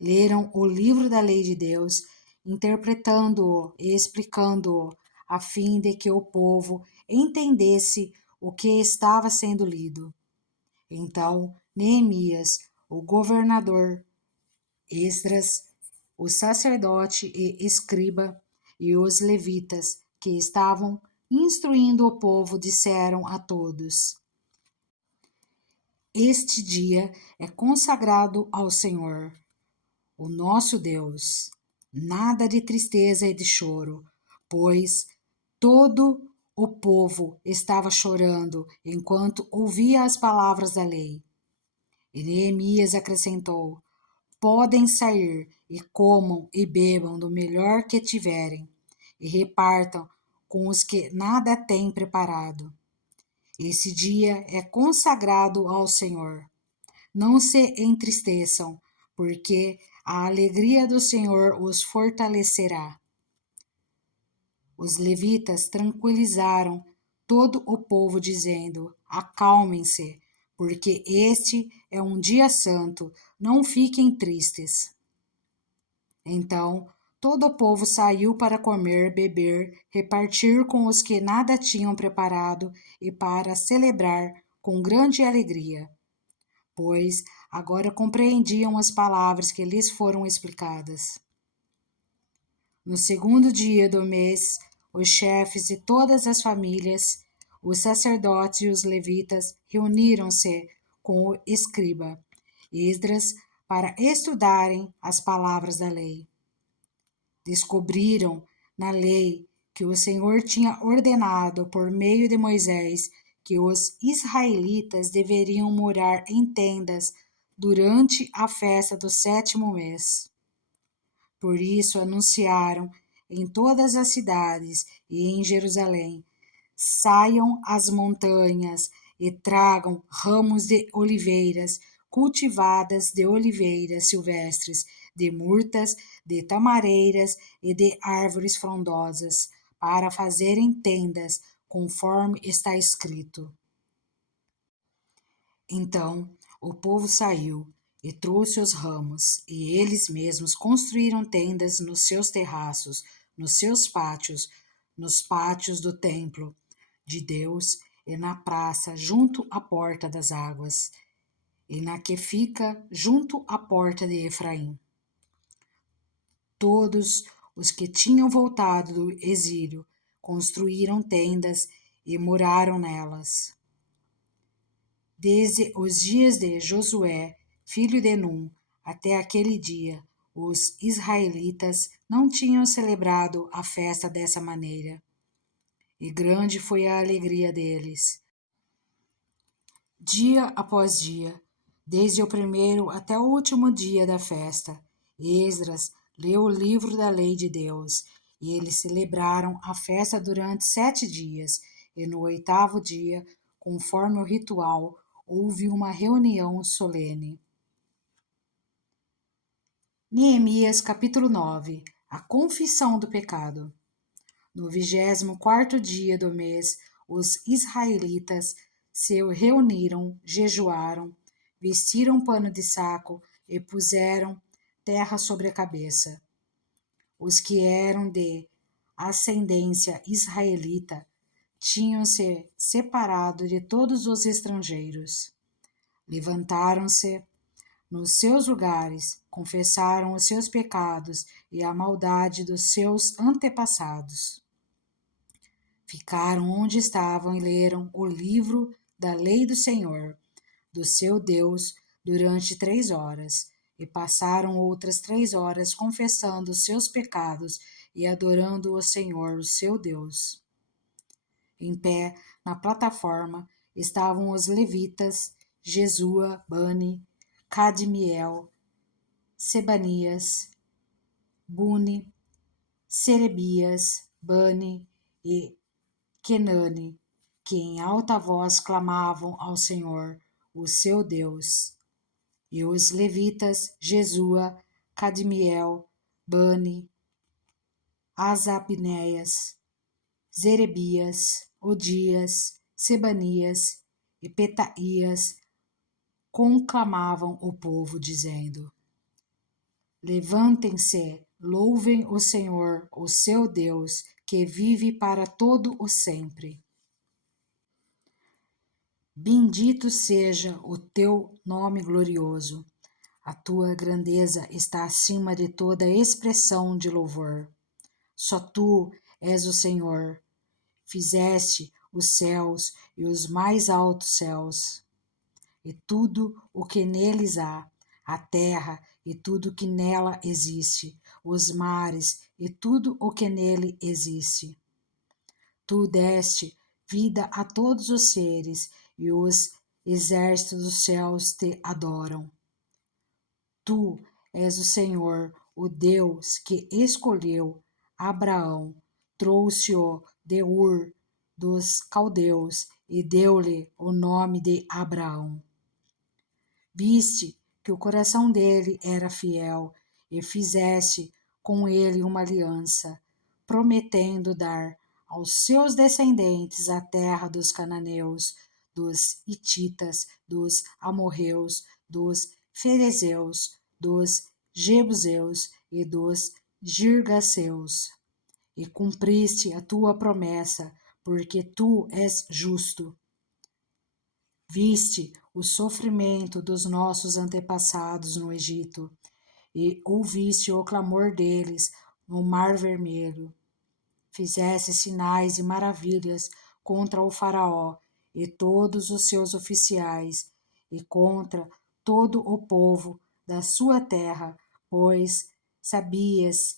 Leram o livro da lei de Deus, interpretando-o e explicando-o, a fim de que o povo entendesse o que estava sendo lido. Então Neemias, o governador, Esdras, o sacerdote e escriba, e os levitas que estavam instruindo o povo disseram a todos: Este dia é consagrado ao Senhor, o nosso Deus. Nada de tristeza e de choro, pois todo o povo estava chorando enquanto ouvia as palavras da lei. E Neemias acrescentou: Podem sair e comam e bebam do melhor que tiverem, e repartam com os que nada têm preparado. Esse dia é consagrado ao Senhor. Não se entristeçam, porque a alegria do Senhor os fortalecerá. Os levitas tranquilizaram todo o povo, dizendo: Acalmem-se, porque este é um dia santo, não fiquem tristes. Então todo o povo saiu para comer, beber, repartir com os que nada tinham preparado e para celebrar com grande alegria, pois agora compreendiam as palavras que lhes foram explicadas. No segundo dia do mês, os chefes de todas as famílias, os sacerdotes e os levitas reuniram-se com o escriba Esdras para estudarem as palavras da lei. Descobriram na lei que o Senhor tinha ordenado por meio de Moisés que os israelitas deveriam morar em tendas durante a festa do 7º mês. Por isso anunciaram em todas as cidades e em Jerusalém: Saiam às montanhas e tragam ramos de oliveiras cultivadas, de oliveiras silvestres, de murtas, de tamareiras e de árvores frondosas, para fazerem tendas, conforme está escrito. Então o povo saiu e trouxe os ramos, e eles mesmos construíram tendas nos seus terraços, nos seus pátios, nos pátios do templo de Deus e na praça junto à porta das águas, e na que fica junto à porta de Efraim. Todos os que tinham voltado do exílio construíram tendas e moraram nelas. Desde os dias de Josué, filho de Num, até aquele dia, os israelitas não tinham celebrado a festa dessa maneira, e grande foi a alegria deles. Dia após dia, desde o primeiro até o último dia da festa, Esdras leu o livro da lei de Deus, e eles celebraram a festa durante 7 dias, e no 8º dia, conforme o ritual, houve uma reunião solene. Neemias capítulo 9. A confissão do pecado. No 24º dia do mês, os israelitas se reuniram, jejuaram, vestiram pano de saco e puseram terra sobre a cabeça. Os que eram de ascendência israelita tinham se separado de todos os estrangeiros. Levantaram-se nos seus lugares, confessaram os seus pecados e a maldade dos seus antepassados. Ficaram onde estavam e leram o livro da lei do Senhor, do seu Deus, durante 3 horas, e passaram outras 3 horas confessando os seus pecados e adorando o Senhor, o seu Deus. Em pé, na plataforma, estavam os levitas, Jesua, Bani, Cadmiel, Sebanias, Buni, Serebias, Bani e Kenani, que em alta voz clamavam ao Senhor, o seu Deus. E os levitas, Jesua, Cadmiel, Bani, Asabneias, Zerebias, Odias, Sebanias e Petaías conclamavam o povo, dizendo: Levantem-se, louvem o Senhor, o seu Deus, que vive para todo o sempre. Bendito seja o teu nome glorioso. A tua grandeza está acima de toda expressão de louvor. Só tu és o Senhor. Fizeste os céus e os mais altos céus, e tudo o que neles há, a terra e tudo que nela existe, os mares e tudo o que nele existe. Tu deste vida a todos os seres, e os exércitos dos céus te adoram. Tu és o Senhor, o Deus que escolheu Abraão, trouxe-o de Ur dos caldeus e deu-lhe o nome de Abraão. Viste que o coração dele era fiel e fizeste com ele uma aliança, prometendo dar aos seus descendentes a terra dos cananeus, dos hititas, dos amorreus, dos ferezeus, dos jebuseus e dos girgaseus. E cumpriste a tua promessa, porque tu és justo. Viste o sofrimento dos nossos antepassados no Egito, e ouviste o clamor deles no Mar Vermelho. Fizeste sinais e maravilhas contra o Faraó e todos os seus oficiais, e contra todo o povo da sua terra, pois sabias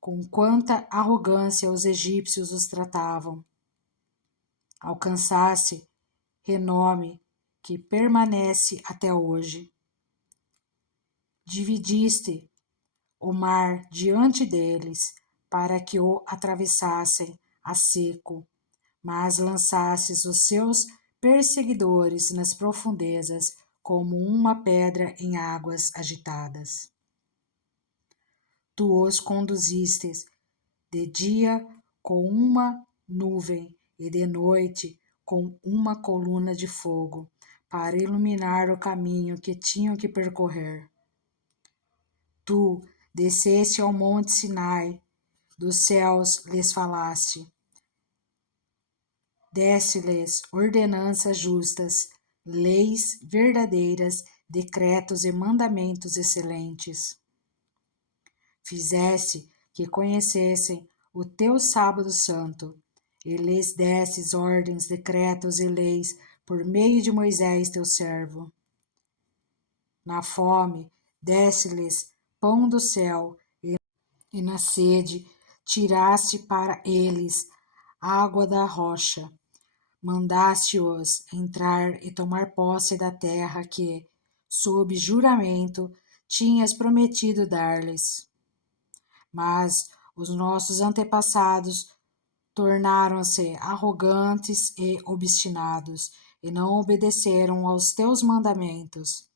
com quanta arrogância os egípcios os tratavam. Alcançaste renome que permanece até hoje. Dividiste o mar diante deles, para que o atravessassem a seco, mas lançastes os seus perseguidores nas profundezas, como uma pedra em águas agitadas. Tu os conduzistes de dia com uma nuvem e de noite com uma coluna de fogo, para iluminar o caminho que tinham que percorrer. Tu desceste ao monte Sinai, dos céus lhes falaste. Deste-lhes ordenanças justas, leis verdadeiras, decretos e mandamentos excelentes. Fizeste que conhecessem o teu sábado santo, e lhes destes ordens, decretos e leis por meio de Moisés teu servo. Na fome deste-lhes pão do céu, e na sede tiraste para eles água da rocha. Mandaste-os entrar e tomar posse da terra que, sob juramento, tinhas prometido dar-lhes. Mas os nossos antepassados tornaram-se arrogantes e obstinados, e não obedeceram aos teus mandamentos.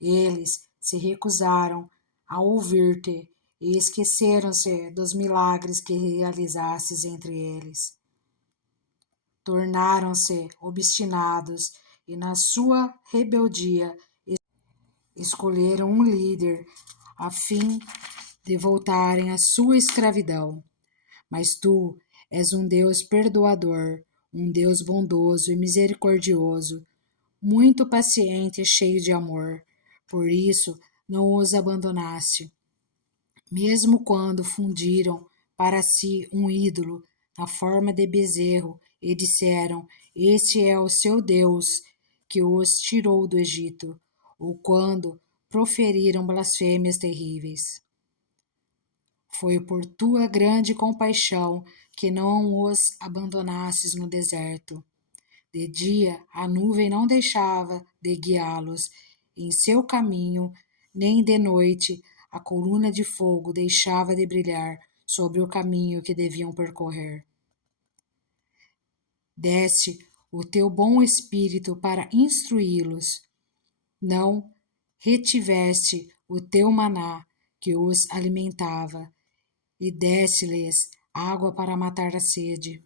Eles se recusaram a ouvir-te e esqueceram-se dos milagres que realizastes entre eles. Tornaram-se obstinados e na sua rebeldia escolheram um líder a fim de voltarem à sua escravidão. Mas tu és um Deus perdoador, um Deus bondoso e misericordioso, muito paciente e cheio de amor. Por isso não os abandonaste, mesmo quando fundiram para si um ídolo na forma de bezerro e disseram: Este é o seu Deus que os tirou do Egito, ou quando proferiram blasfêmias terríveis. Foi por tua grande compaixão que não os abandonastes no deserto. De dia a nuvem não deixava de guiá-los em seu caminho, nem de noite a coluna de fogo deixava de brilhar sobre o caminho que deviam percorrer. Deste o teu bom espírito para instruí-los. Não retiveste o teu maná que os alimentava, e deste-lhes água para matar a sede.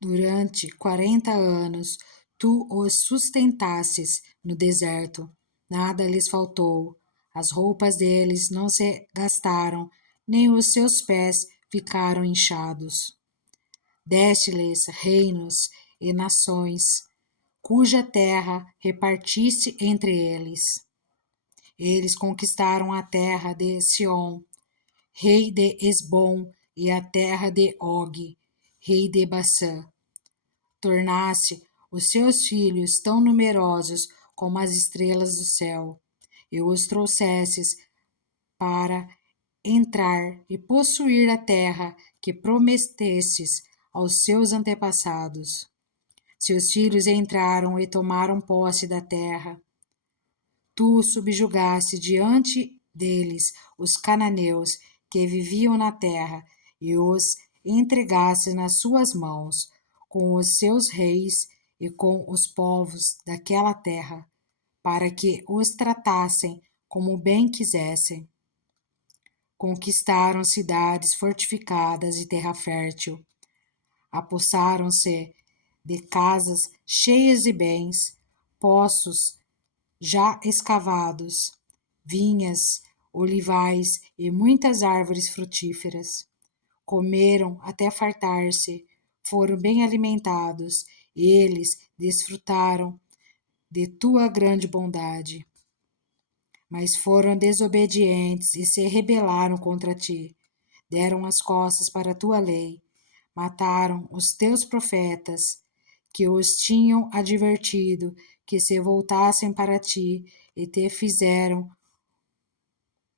Durante 40 anos tu os sustentastes no deserto, nada lhes faltou, as roupas deles não se gastaram, nem os seus pés ficaram inchados. Deste-lhes reinos e nações, cuja terra repartiste entre eles. Eles conquistaram a terra de Sion, rei de Esbom, e a terra de Og, rei de Bassã. Tornaste os seus filhos tão numerosos como as estrelas do céu, e os trouxestes para entrar e possuir a terra que prometestes aos seus antepassados. Seus filhos entraram e tomaram posse da terra. Tu subjugaste diante deles os cananeus que viviam na terra e os entregaste nas suas mãos, com os seus reis e com os povos daquela terra, para que os tratassem como bem quisessem. Conquistaram cidades fortificadas e terra fértil. Apossaram-se de casas cheias de bens, poços já escavados, vinhas, olivais e muitas árvores frutíferas. Comeram até fartar-se, foram bem alimentados, eles desfrutaram de tua grande bondade. Mas foram desobedientes e se rebelaram contra ti, deram as costas para a tua lei, mataram os teus profetas, que os tinham advertido que se voltassem para ti, e te fizeram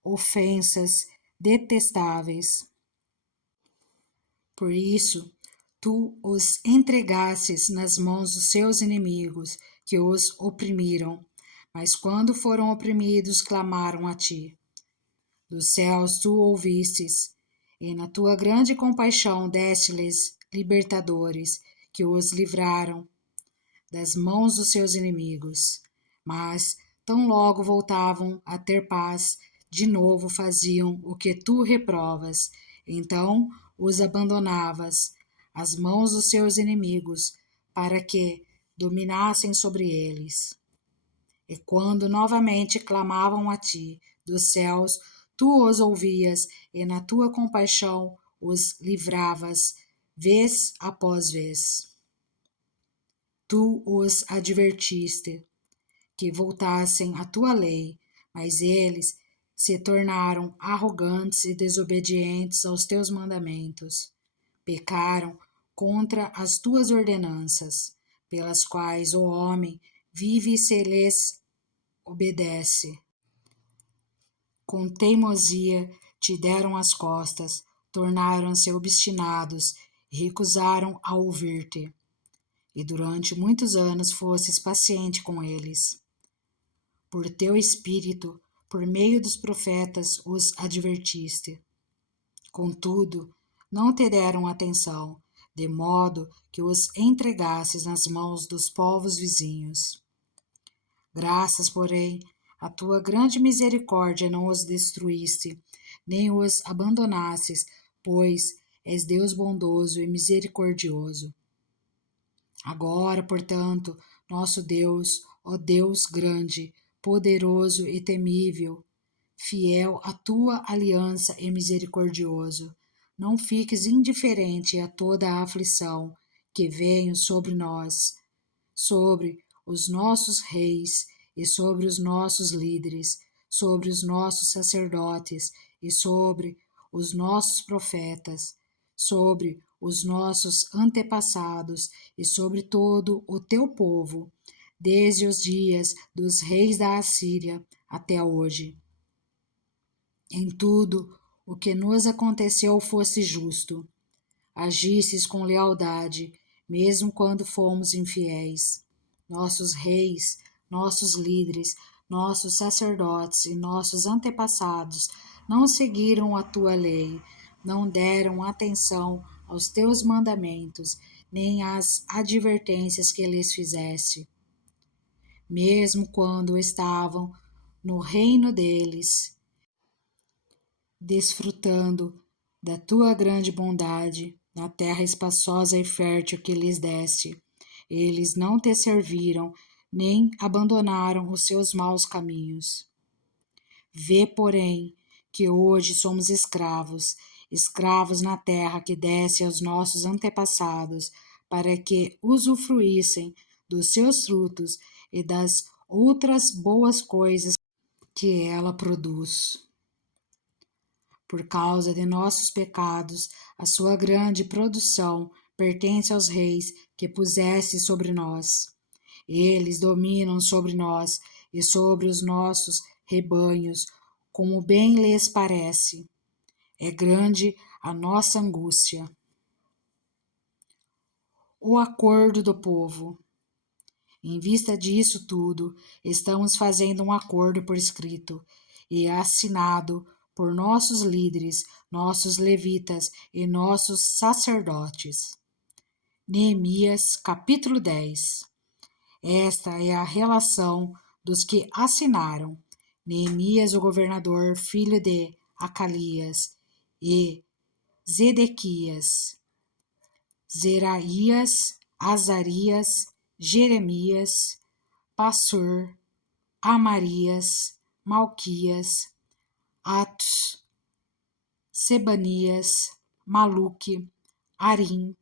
ofensas detestáveis. Por isso, tu os entregastes nas mãos dos seus inimigos, que os oprimiram. Mas quando foram oprimidos, clamaram a ti. Dos céus tu ouvistes, e na tua grande compaixão deste-lhes libertadores, que os livraram das mãos dos seus inimigos. Mas, tão logo voltavam a ter paz, de novo faziam o que tu reprovas. Então os abandonavas às mãos dos seus inimigos, para que dominassem sobre eles. E quando novamente clamavam a ti dos céus, tu os ouvias e na tua compaixão os livravas, vez após vez. Tu os advertiste que voltassem à tua lei, mas eles se tornaram arrogantes e desobedientes aos teus mandamentos. Pecaram contra as tuas ordenanças, pelas quais o homem vive e se lhes obedece. Com teimosia te deram as costas, tornaram-se obstinados e recusaram a ouvir-te. E durante muitos anos fostes paciente com eles. Por teu espírito, por meio dos profetas, os advertiste. Contudo, não te deram atenção, de modo que os entregasses nas mãos dos povos vizinhos. Graças, porém, à tua grande misericórdia não os destruíste, nem os abandonastes, pois és Deus bondoso e misericordioso. Agora, portanto, nosso Deus, ó Deus grande, poderoso e temível, fiel à tua aliança e misericordioso, não fiques indiferente a toda a aflição que venha sobre nós, sobre os nossos reis e sobre os nossos líderes, sobre os nossos sacerdotes e sobre os nossos profetas, sobre os nossos antepassados e sobre todo o teu povo, desde os dias dos reis da Assíria até hoje. Em tudo o que nos aconteceu fosse justo, agisses com lealdade, mesmo quando fomos infiéis. Nossos reis, nossos líderes, nossos sacerdotes e nossos antepassados não seguiram a tua lei, não deram atenção aos teus mandamentos, nem às advertências que lhes fizeste. Mesmo quando estavam no reino deles, desfrutando da tua grande bondade, na terra espaçosa e fértil que lhes deste. Eles não te serviram, nem abandonaram os seus maus caminhos. Vê, porém, que hoje somos escravos, escravos na terra que deste aos nossos antepassados, para que usufruíssem dos seus frutos e das outras boas coisas que ela produz. Por causa de nossos pecados, a sua grande produção pertence aos reis que puseste sobre nós. Eles dominam sobre nós e sobre os nossos rebanhos, como bem lhes parece. É grande a nossa angústia. O acordo do povo. Em vista disso tudo, estamos fazendo um acordo por escrito e assinado por nossos líderes, nossos levitas e nossos sacerdotes. Neemias, capítulo 10. Esta é a relação dos que assinaram. Neemias, o governador, filho de Acalias, e Zedequias, Zeraías, Azarias, Jeremias, Passur, Amarias, Malquias, Atos, Sebanias, Maluque, Arim,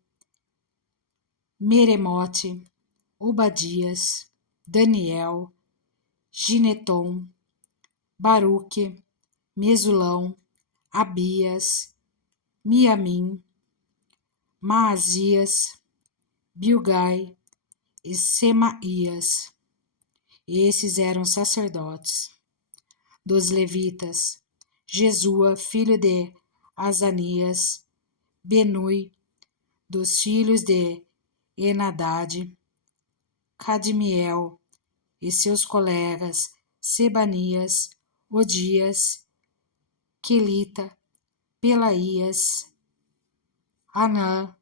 Meremote, Obadias, Daniel, Gineton, Baruque, Mesulão, Abias, Miamim, Maasias, Bilgai e Semaías. Esses eram sacerdotes. Dos levitas, Jesua, filho de Azanias, Benui, dos filhos de Enadade, Cadmiel e seus colegas Sebanias, Odias, Quelita, Pelaías, Anã,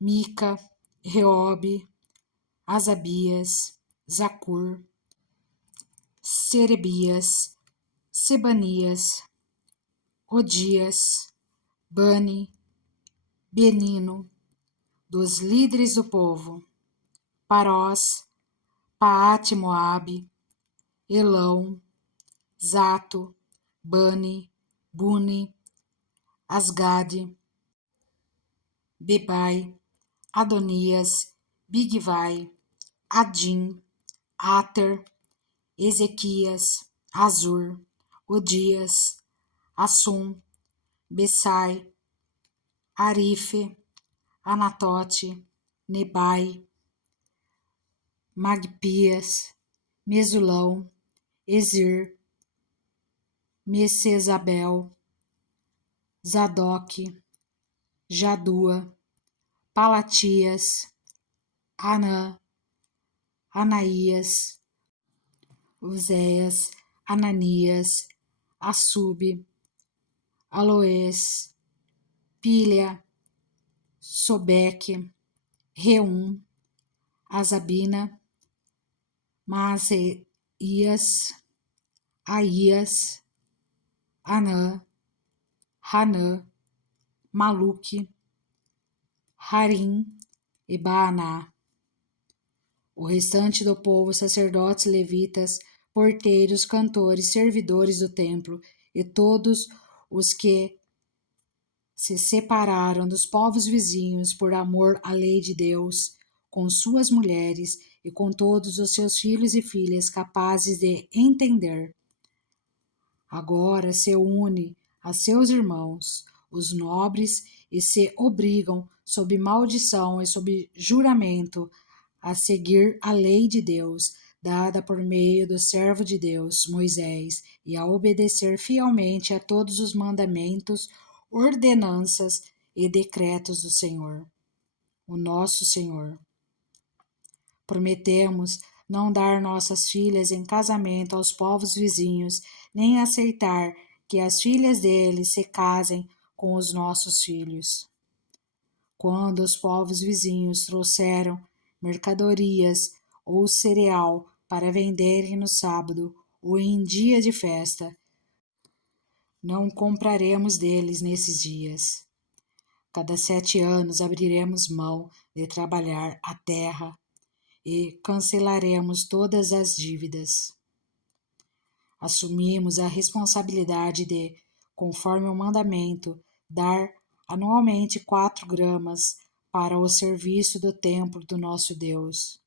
Mica, Reobe, Asabias, Zacur, Serebias, Sebanias, Odias, Bani, Benino, dos líderes do povo, Parós, Paate Moabe, Elão, Zato, Bani, Buni, Asgade, Bebai, Adonias, Bigvai, Adim, Ater, Ezequias, Azur, Odias, Assum, Bessai, Arife, Anatote, Nebai, Magpias, Mesulão, Ezir, Messesabel, Zadok, Jadua, Palatias, Anã, Anaías, Uséias, Ananias, Assube, Aloés, Pília, Sobeque, Reum, Azabina, Maaseias, Aías, Anã, Hanã, Maluque, Harim e Baaná. O restante do povo, sacerdotes, levitas, porteiros, cantores, servidores do templo e todos os que se separaram dos povos vizinhos por amor à lei de Deus, com suas mulheres e com todos os seus filhos e filhas capazes de entender. Agora se une a seus irmãos, os nobres, e se obrigam, sob maldição e sob juramento, a seguir a lei de Deus, dada por meio do servo de Deus, Moisés, e a obedecer fielmente a todos os mandamentos, ordenanças e decretos do Senhor, o nosso Senhor. Prometemos não dar nossas filhas em casamento aos povos vizinhos, nem aceitar que as filhas deles se casem com os nossos filhos. Quando os povos vizinhos trouxeram mercadorias ou cereal para venderem no sábado ou em dia de festa, não compraremos deles nesses dias. Cada 7 anos abriremos mão de trabalhar a terra e cancelaremos todas as dívidas. Assumimos a responsabilidade de, conforme o mandamento, dar anualmente 4 gramas para o serviço do templo do nosso Deus,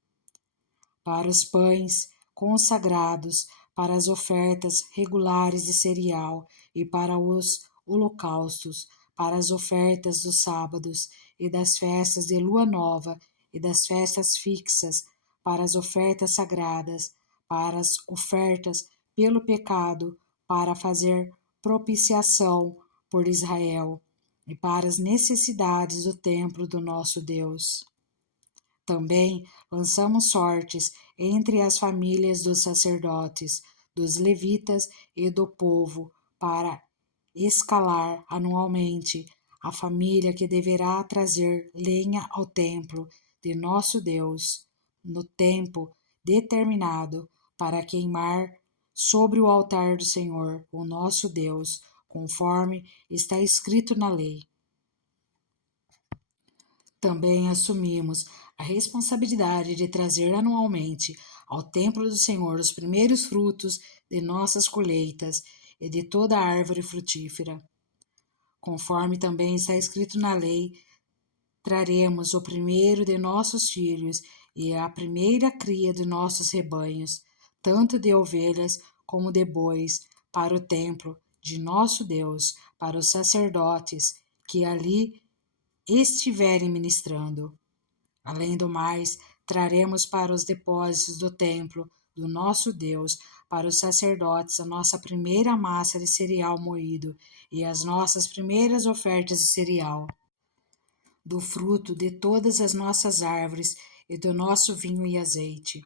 para os pães consagrados, para as ofertas regulares de cereal e para os holocaustos, para as ofertas dos sábados e das festas de lua nova e das festas fixas, para as ofertas sagradas, para as ofertas pelo pecado, para fazer propiciação por Israel e para as necessidades do templo do nosso Deus. Também lançamos sortes entre as famílias dos sacerdotes, dos levitas e do povo, para escalar anualmente a família que deverá trazer lenha ao templo de nosso Deus, no tempo determinado para queimar sobre o altar do Senhor, o nosso Deus, conforme está escrito na lei. Também assumimos a responsabilidade de trazer anualmente ao templo do Senhor os primeiros frutos de nossas colheitas e de toda árvore frutífera. Conforme também está escrito na lei, traremos o primeiro de nossos filhos e a primeira cria de nossos rebanhos, tanto de ovelhas como de bois, para o templo de nosso Deus, para os sacerdotes que ali estiverem ministrando. Além do mais, traremos para os depósitos do templo do nosso Deus, para os sacerdotes, a nossa primeira massa de cereal moído e as nossas primeiras ofertas de cereal, do fruto de todas as nossas árvores e do nosso vinho e azeite.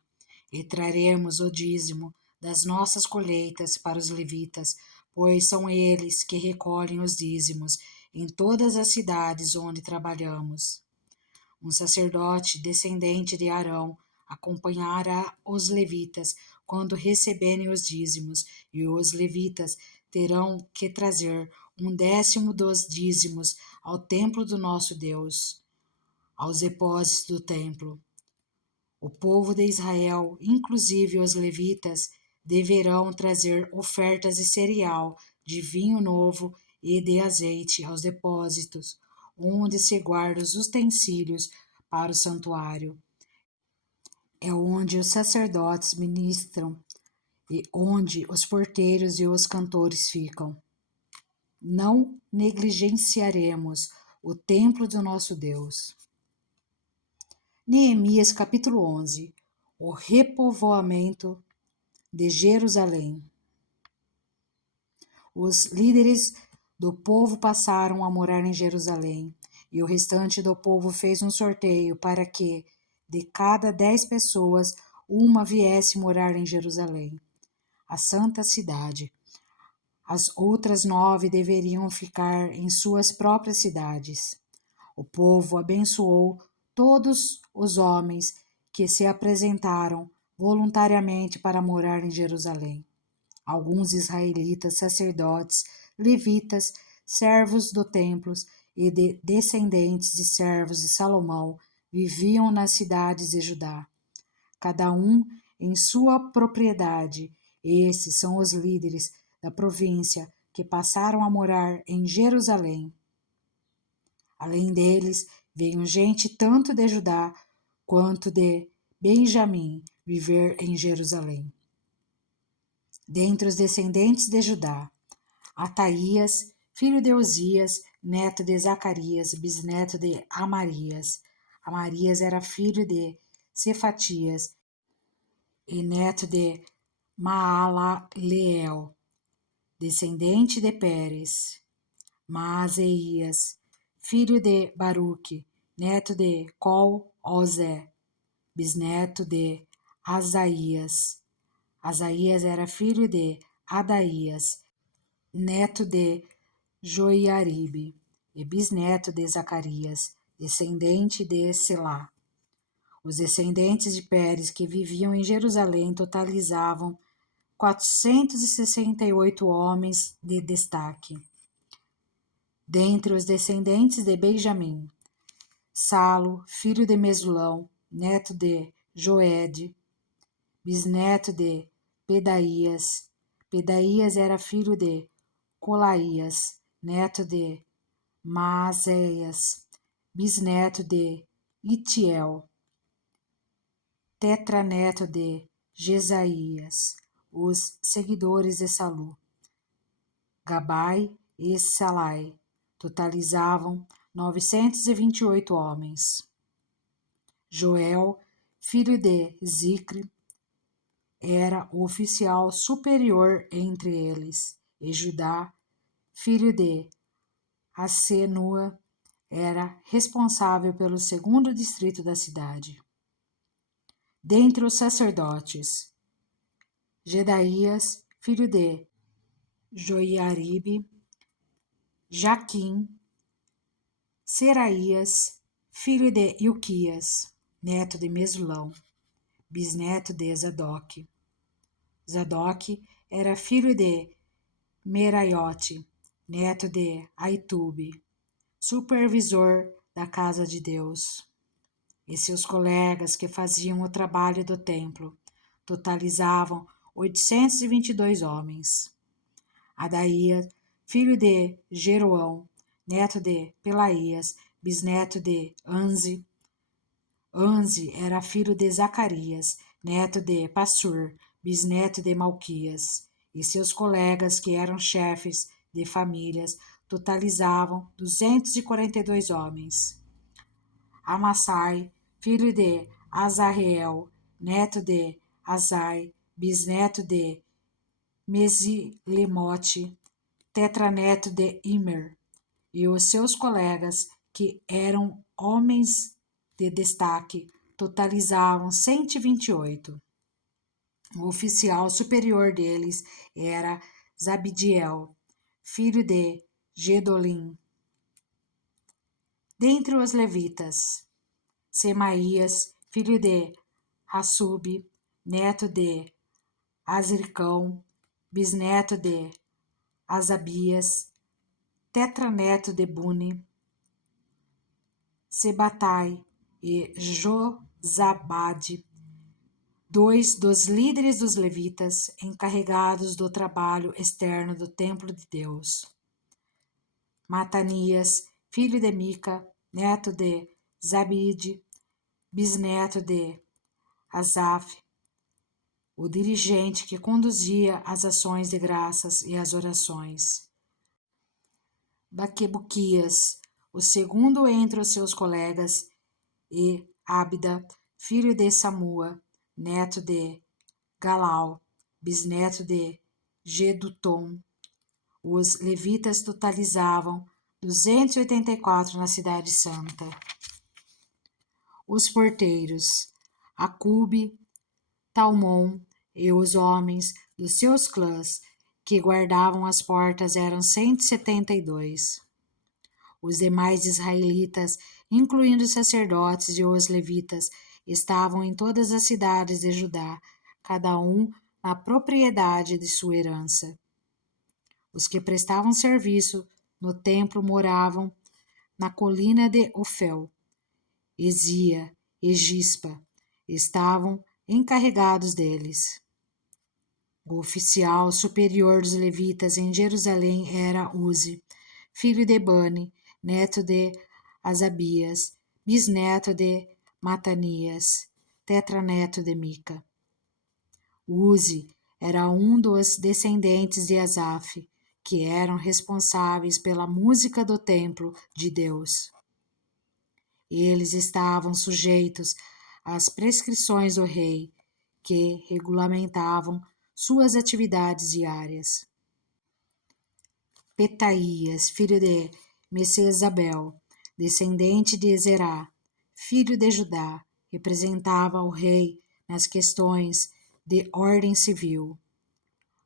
E traremos o dízimo das nossas colheitas para os levitas, pois são eles que recolhem os dízimos em todas as cidades onde trabalhamos. Um sacerdote descendente de Arão acompanhará os levitas quando receberem os dízimos, e os levitas terão que trazer 1/10 dos dízimos ao templo do nosso Deus, aos depósitos do templo. O povo de Israel, inclusive os levitas, deverão trazer ofertas de cereal, de vinho novo e de azeite aos depósitos, onde se guardam os utensílios para o santuário. É onde os sacerdotes ministram e onde os porteiros e os cantores ficam. Não negligenciaremos o templo do nosso Deus. Neemias capítulo 11. O repovoamento de Jerusalém. Os líderes do povo passaram a morar em Jerusalém, e o restante do povo fez um sorteio para que, de cada 10 pessoas, uma viesse morar em Jerusalém, a santa cidade. As outras 9 deveriam ficar em suas próprias cidades. O povo abençoou todos os homens que se apresentaram voluntariamente para morar em Jerusalém. Alguns israelitas, sacerdotes, levitas, servos do templo e descendentes de servos de Salomão viviam nas cidades de Judá. cada um em sua propriedade. Esses são os líderes da província que passaram a morar em Jerusalém. Além deles, veio gente tanto de Judá quanto de Benjamim viver em Jerusalém. Dentre os descendentes de Judá, Ataías, filho de Uzias, neto de Zacarias, bisneto de Amarias. Amarias era filho de Cefatias e neto de Maalaleel, descendente de Pérez. Maazeias, filho de Baruque, neto de Col-Ozé, bisneto de Asaías. Asaías era filho de Adaías, neto de Joiaribe, e bisneto de Zacarias, descendente de Selá. Os descendentes de Pérez que viviam em Jerusalém totalizavam 468 homens de destaque. Dentre os descendentes de Benjamim, Salo, filho de Mesulão, neto de Joede, bisneto de Pedaías. Pedaías era filho de Colaías, neto de Maazéias, bisneto de Itiel, tetraneto de Jesaías. Os seguidores de Salu, Gabai e Salai, totalizavam 928 homens. Joel, filho de Zicre, era o oficial superior entre eles, e Judá, filho de Hassenua, era responsável pelo segundo distrito da cidade. Dentre os sacerdotes, Gedaías, filho de Joiaribe, Jaquim, Seraías, filho de Ilquias, neto de Mesulão, bisneto de Zadok. Zadok era filho de Meraiote, neto de Aitube, supervisor da casa de Deus. E seus colegas que faziam o trabalho do templo totalizavam 822 homens. Adaías, filho de Jeroão, neto de Pelaías, bisneto de Anzi. Anzi era filho de Zacarias, neto de Passur, bisneto de Malquias. E seus colegas, que eram chefes de famílias, totalizavam 242 homens. Amassai, filho de Azareel, neto de Azai, bisneto de Mesilemote, tetraneto de Imer, e os seus colegas, que eram homens de destaque, totalizavam 128. O oficial superior deles era Zabidiel, filho de Gedolim. Dentre os levitas, Semaías, filho de Hassub, neto de Azircão, bisneto de Asabias, tetraneto de Buni, Sebatai e Josabade, dois dos líderes dos levitas encarregados do trabalho externo do templo de Deus. Matanias, filho de Mica, neto de Zabide, bisneto de Asaf, o dirigente que conduzia as ações de graças e as orações. Baquebuquias, o segundo entre os seus colegas, e Abda, filho de Samua, neto de Galal, bisneto de Gedutom. Os levitas totalizavam 284 na cidade santa. Os porteiros, Acube, Talmon e os homens dos seus clãs que guardavam as portas eram 172. Os demais israelitas, incluindo os sacerdotes e os levitas, estavam em todas as cidades de Judá, cada um na propriedade de sua herança. Os que prestavam serviço no templo moravam na colina de Ofel. Ezia e Gispa estavam encarregados deles. O oficial superior dos levitas em Jerusalém era Uzi, filho de Bani, neto de Asabias, bisneto de Matanias, tetraneto de Mica. Uzi era um dos descendentes de Asaf, que eram responsáveis pela música do templo de Deus. Eles estavam sujeitos às prescrições do rei, que regulamentavam suas atividades diárias. Petaías, filho de Mesezabel, descendente de Zerá, filho de Judá, representava o rei nas questões de ordem civil.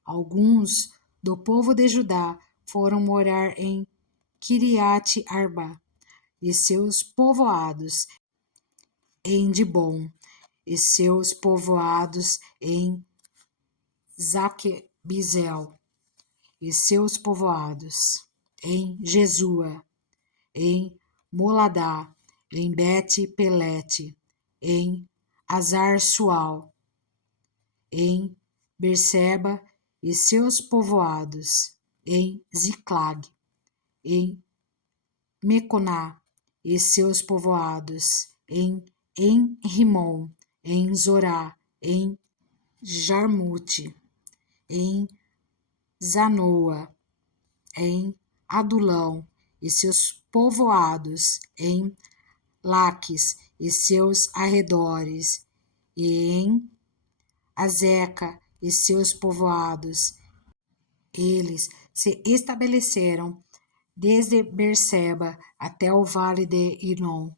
Alguns do povo de Judá foram morar em Kiriat Arba e seus povoados, em Dibon e seus povoados, em Zaquebizel e seus povoados, em Jesua, em Moladá, em Bet-Pelete, em Azar-Sual, em Berseba e seus povoados, em Ziclag, em Meconá e seus povoados, em Rimon, em Zorá, em Jarmute, em Zanoa, em Adulão e seus povoados, em Laques e seus arredores, e em Azeca e seus povoados. Eles se estabeleceram desde Berseba até o vale de Inom.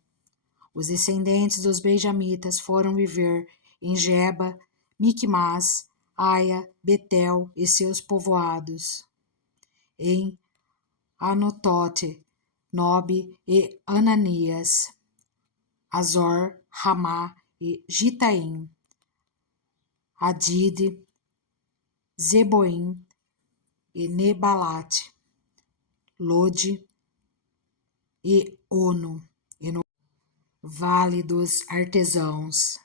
Os descendentes dos benjamitas foram viver em Geba, Micmas, Aia, Betel e seus povoados, em Anotote, Nobe e Ananias, Azor, Ramá e Gitaim, Adide, Zeboim e Nebalate, Lode e Ono, e no Vale dos Artesãos.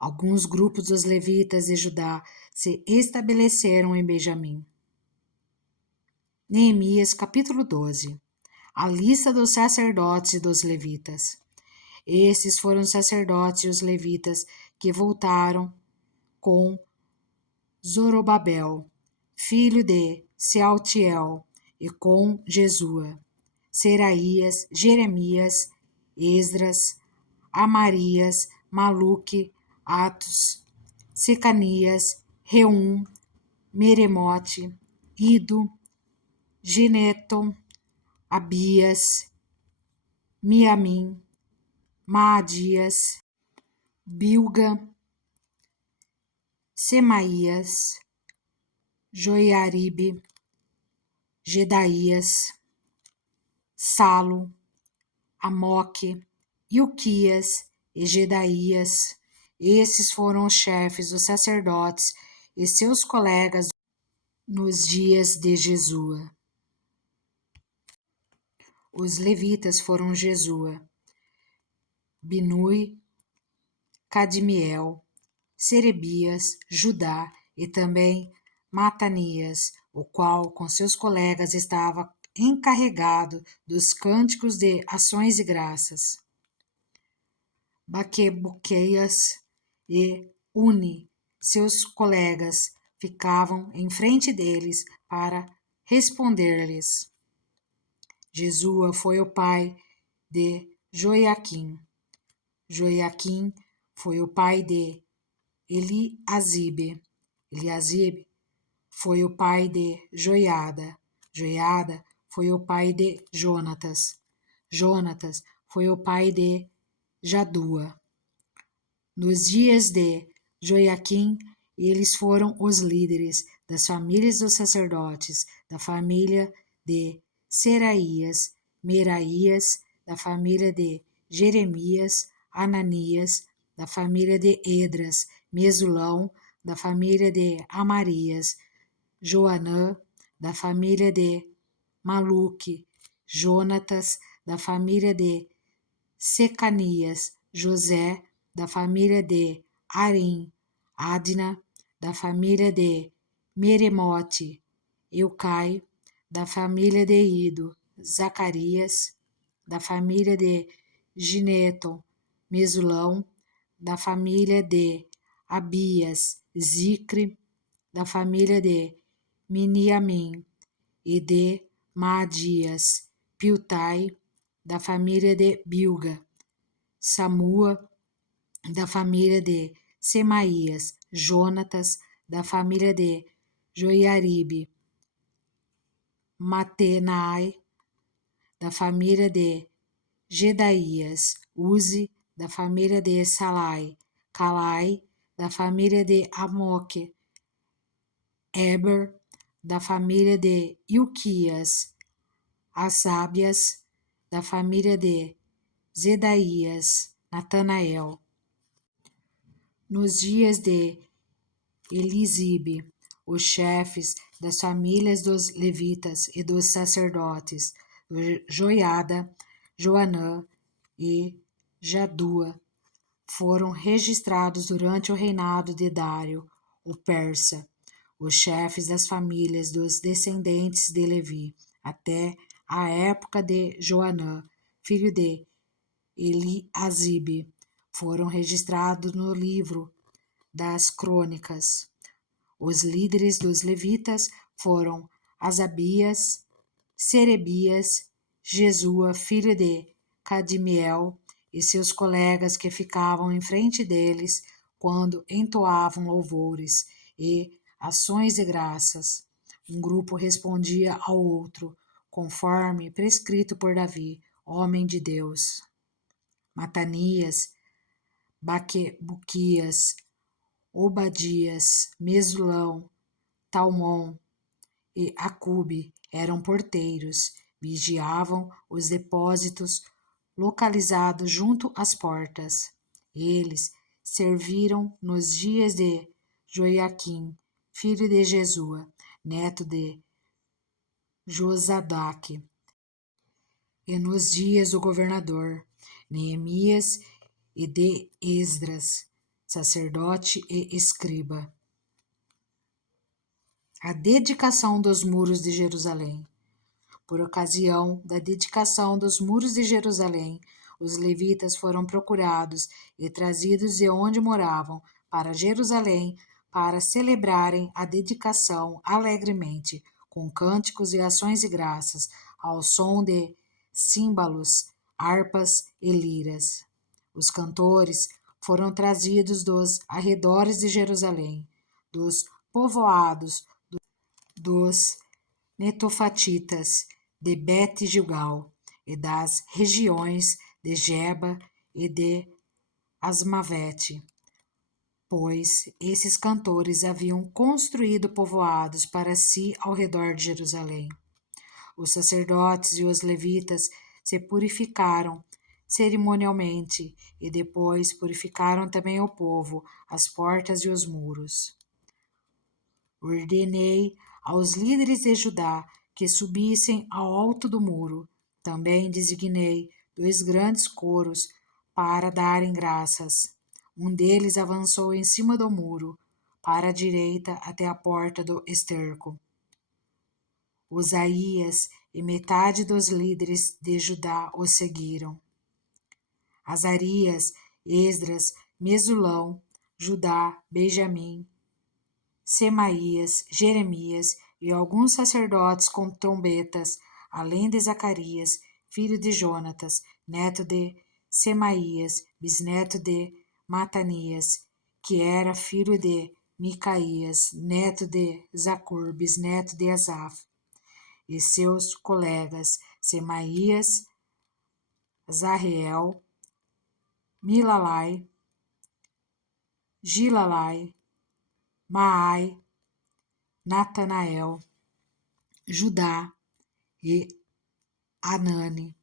Alguns grupos dos levitas de Judá se estabeleceram em Benjamim. Neemias capítulo 12. A lista dos sacerdotes e dos levitas. Esses foram os sacerdotes e os levitas que voltaram com Zorobabel, filho de Sealtiel, e com Jesua, Seraías, Jeremias, Esdras, Amarias, Maluque, Atos, Secanias, Reum, Meremote, Ido, Gineton, Abias, Miamim, Maadias, Bilga, Semaías, Joiaribe, Gedaías, Salo, Amoque, Ilquias e Gedaías. Esses foram os chefes dos sacerdotes e seus colegas nos dias de Jesua. Os levitas foram Jesua, Binui, Cadmiel, Serebias, Judá e também Matanias, o qual com seus colegas estava encarregado dos cânticos de ações de graças. Baquebuqueias e Uni, seus colegas, ficavam em frente deles para responder-lhes. Jesua foi o pai de Joiaquim. Joiaquim foi o pai de Eliasibe. Eliasibe foi o pai de Joiada. Joiada foi o pai de Jonatas. Jonatas foi o pai de Jadua. Nos dias de Joiaquim, eles foram os líderes das famílias dos sacerdotes, da família de Seraías, Meraías, da família de Jeremias, Ananias, da família de Edras, Mesulão, da família de Amarias, Joanã, da família de Maluque, Jonatas, da família de Secanias, José, da família de Arim, Adna, da família de Meremote, Eucai, da família de Ido, Zacarias, da família de Gineton, Mesulão, da família de Abias, Zicre, da família de Miniamim, e de Maadias, Piltai, da família de Bilga, Samua, da família de Semaías, Jonatas, da família de Joiaribe, Matenai, da família de Gedaías, Uzi, da família de Salai, Calai, da família de Amoque, Eber, da família de Ilquias, Asábias, da família de Zedaías, Natanael. Nos dias de Elisibe, os chefes das famílias dos levitas e dos sacerdotes, Joiada, Joanã e Jadua, foram registrados durante o reinado de Dário, o persa, os chefes das famílias dos descendentes de Levi, até a época de Joanã, filho de Eliasibe, foram registrados no livro das crônicas. Os líderes dos levitas foram Asabias, Serebias, Jesua, filho de Cadmiel, e seus colegas que ficavam em frente deles quando entoavam louvores e ações de graças. Um grupo respondia ao outro, conforme prescrito por Davi, homem de Deus. Matanias, Baquebuquias, Obadias, Mesulão, Talmon e Acube eram porteiros, vigiavam os depósitos localizados junto às portas. Eles serviram nos dias de Joiaquim, filho de Jesua, neto de Josadaque, e nos dias do governador Neemias e de Esdras, sacerdote e escriba. A dedicação dos muros de Jerusalém. Por ocasião da dedicação dos muros de Jerusalém, os levitas foram procurados e trazidos de onde moravam para Jerusalém para celebrarem a dedicação alegremente, com cânticos e ações de graças, ao som de címbalos, harpas e liras. Os cantores foram trazidos dos arredores de Jerusalém, dos povoados dos netofatitas, de Bet-Gilgal, e das regiões de Geba e de Asmavete, pois esses cantores haviam construído povoados para si ao redor de Jerusalém. Os sacerdotes e os levitas se purificaram cerimonialmente e depois purificaram também o povo, as portas e os muros. Ordenei aos líderes de Judá que subissem ao alto do muro. Também designei 2 grandes coros para darem graças. Um deles avançou em cima do muro, para a direita até a porta do esterco. Usaías e metade dos líderes de Judá o seguiram. Azarias, Esdras, Mesulão, Judá, Benjamim, Semaías, Jeremias e alguns sacerdotes com trombetas, além de Zacarias, filho de Jonatas, neto de Semaías, bisneto de Matanias, que era filho de Micaías, neto de Zacur, bisneto de Asaf, e seus colegas Semaías, Zarreel, Milalai, Gilalai, Maai, Natanael, Judá e Anani,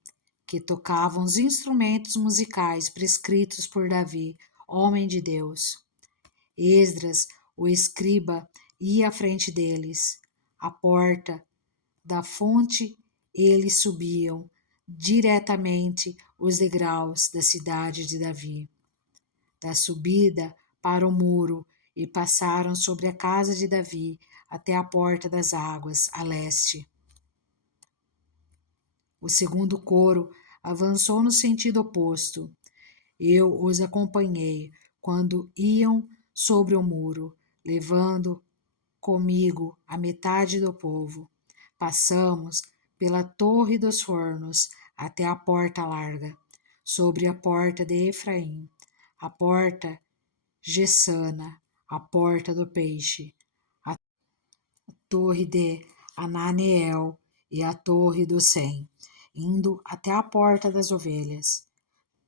que tocavam os instrumentos musicais prescritos por Davi, homem de Deus. Esdras, o escriba, ia à frente deles. À porta da fonte eles subiam diretamente os degraus da cidade de Davi. Da subida para o muro e passaram sobre a casa de Davi até a porta das águas, a leste. O segundo coro avançou no sentido oposto. Eu os acompanhei quando iam sobre o muro, levando comigo a metade do povo. Passamos pela Torre dos Fornos até a porta larga, sobre a porta de Efraim, a porta Gessana, a porta do peixe, a torre de Ananeel e a torre do Sem, indo até a porta das ovelhas.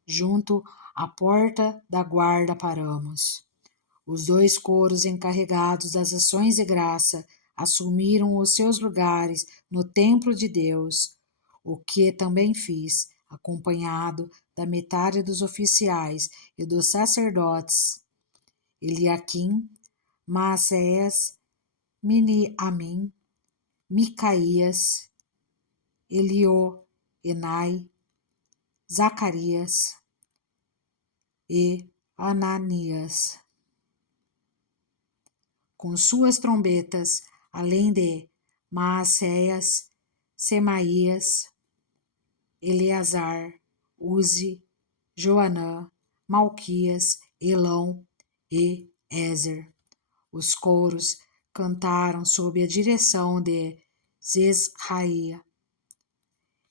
Junto à porta da guarda paramos. Os dois coros encarregados das ações de graça assumiram os seus lugares no templo de Deus, o que também fiz, acompanhado da metade dos oficiais e dos sacerdotes, Eliaquim, Maasés, Miniamim, Micaías, Elioenai, Zacarias e Ananias, com suas trombetas, além de Maacéias, Semaías, Eleazar, Uzi, Joanã, Malquias, Elão e Ézer. Os coros cantaram sob a direção de Zesraia.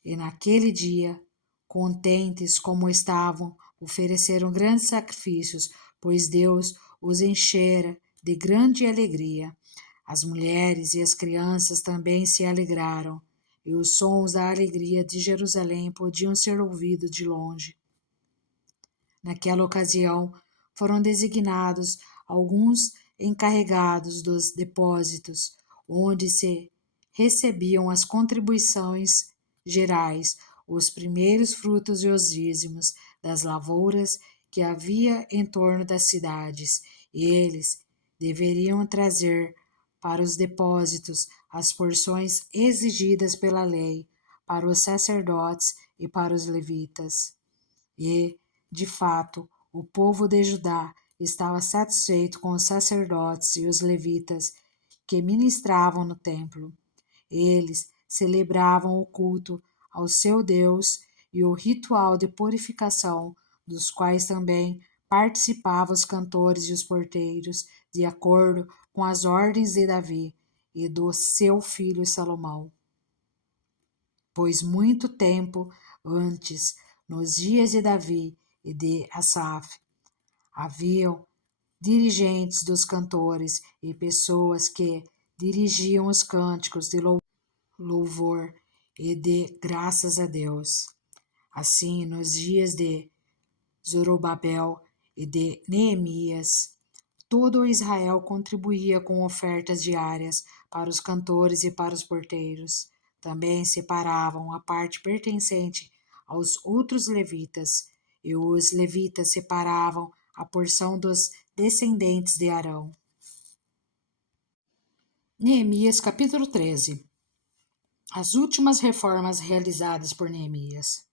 E naquele dia, contentes como estavam, ofereceram grandes sacrifícios, pois Deus os enchera de grande alegria. As mulheres e as crianças também se alegraram, e os sons da alegria de Jerusalém podiam ser ouvidos de longe. Naquela ocasião, foram designados alguns encarregados dos depósitos, onde se recebiam as contribuições gerais, os primeiros frutos e os dízimos das lavouras que havia em torno das cidades, e eles deveriam trazer para os depósitos as porções exigidas pela lei, para os sacerdotes e para os levitas. E, de fato, o povo de Judá estava satisfeito com os sacerdotes e os levitas que ministravam no templo. Eles celebravam o culto ao seu Deus e o ritual de purificação, dos quais também participavam os cantores e os porteiros, de acordo com as ordens de Davi e do seu filho Salomão. Pois muito tempo antes, nos dias de Davi e de Asaf, haviam dirigentes dos cantores e pessoas que dirigiam os cânticos de louvor e de graças a Deus. Assim, nos dias de Zorobabel e de Neemias, todo Israel contribuía com ofertas diárias para os cantores e para os porteiros. Também separavam a parte pertencente aos outros levitas, e os levitas separavam a porção dos descendentes de Arão. Neemias capítulo 13. As últimas reformas realizadas por Neemias.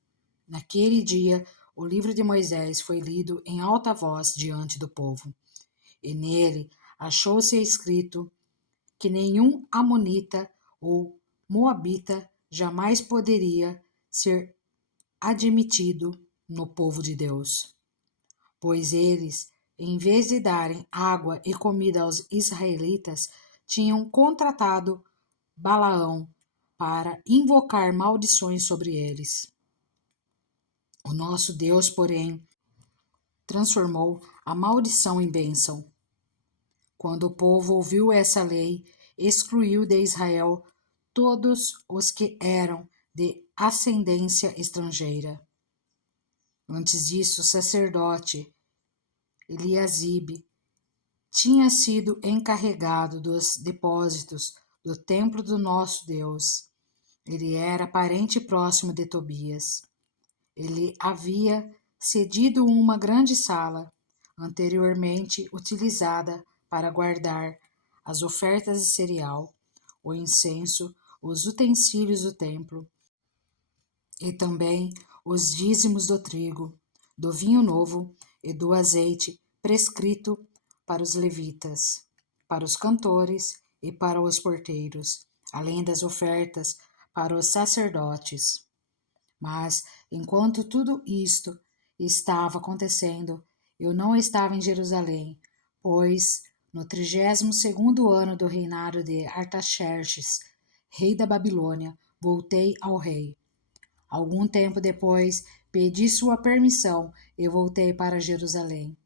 Naquele dia, o livro de Moisés foi lido em alta voz diante do povo, e nele achou-se escrito que nenhum amonita ou moabita jamais poderia ser admitido no povo de Deus, pois eles, em vez de darem água e comida aos israelitas, tinham contratado Balaão para invocar maldições sobre eles. O nosso Deus, porém, transformou a maldição em bênção. Quando o povo ouviu essa lei, excluiu de Israel todos os que eram de ascendência estrangeira. Antes disso, o sacerdote Eliasibe tinha sido encarregado dos depósitos do templo do nosso Deus. Ele era parente próximo de Tobias. Ele havia cedido uma grande sala, anteriormente utilizada para guardar as ofertas de cereal, o incenso, os utensílios do templo, e também os dízimos do trigo, do vinho novo e do azeite prescrito para os levitas, para os cantores e para os porteiros, além das ofertas para os sacerdotes. Mas, enquanto tudo isto estava acontecendo, eu não estava em Jerusalém, pois, no 32º ano do reinado de Artaxerxes, rei da Babilônia, voltei ao rei. Algum tempo depois, pedi sua permissão e voltei para Jerusalém.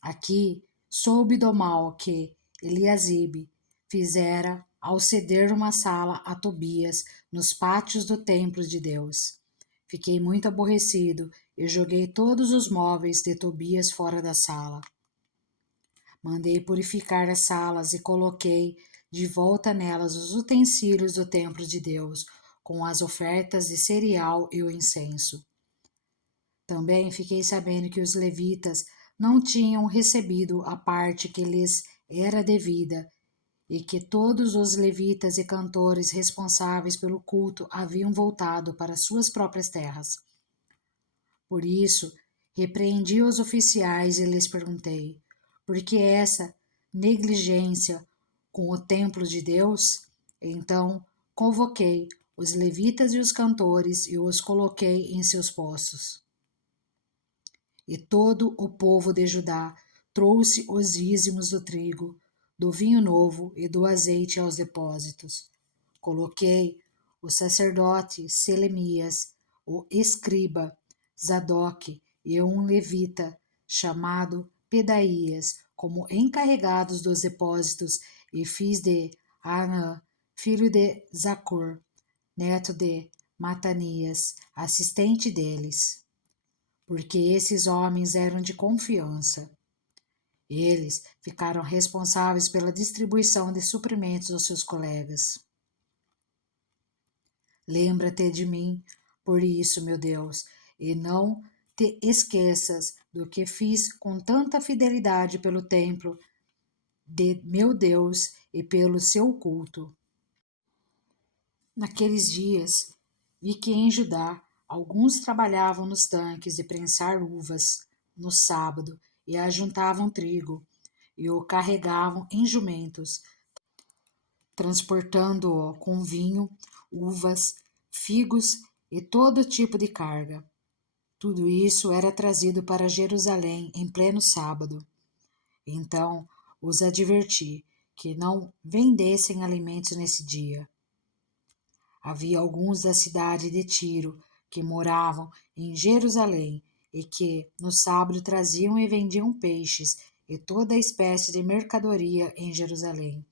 Aqui soube do mal que Eliasibe fizera ao ceder uma sala a Tobias nos pátios do templo de Deus. Fiquei muito aborrecido e joguei todos os móveis de Tobias fora da sala. Mandei purificar as salas e coloquei de volta nelas os utensílios do templo de Deus, com as ofertas de cereal e o incenso. Também fiquei sabendo que os levitas não tinham recebido a parte que lhes era devida, e que todos os levitas e cantores responsáveis pelo culto haviam voltado para suas próprias terras. Por isso, repreendi os oficiais e lhes perguntei: por que essa negligência com o templo de Deus? Então, convoquei os levitas e os cantores e os coloquei em seus postos. E todo o povo de Judá trouxe os dízimos do trigo, do vinho novo e do azeite aos depósitos. Coloquei o sacerdote Selemias, o escriba Zadok e um levita chamado Pedaías como encarregados dos depósitos e fiz de Anã, filho de Zacur, neto de Matanias, assistente deles, porque esses homens eram de confiança. Eles ficaram responsáveis pela distribuição de suprimentos aos seus colegas. Lembra-te de mim, por isso, meu Deus, e não te esqueças do que fiz com tanta fidelidade pelo templo de meu Deus e pelo seu culto. Naqueles dias, vi que em Judá alguns trabalhavam nos tanques de prensar uvas no sábado e ajuntavam trigo e o carregavam em jumentos, transportando-o com vinho, uvas, figos e todo tipo de carga. Tudo isso era trazido para Jerusalém em pleno sábado. Então os adverti que não vendessem alimentos nesse dia. Havia alguns da cidade de Tiro que moravam em Jerusalém e que no sábado traziam e vendiam peixes e toda espécie de mercadoria em Jerusalém,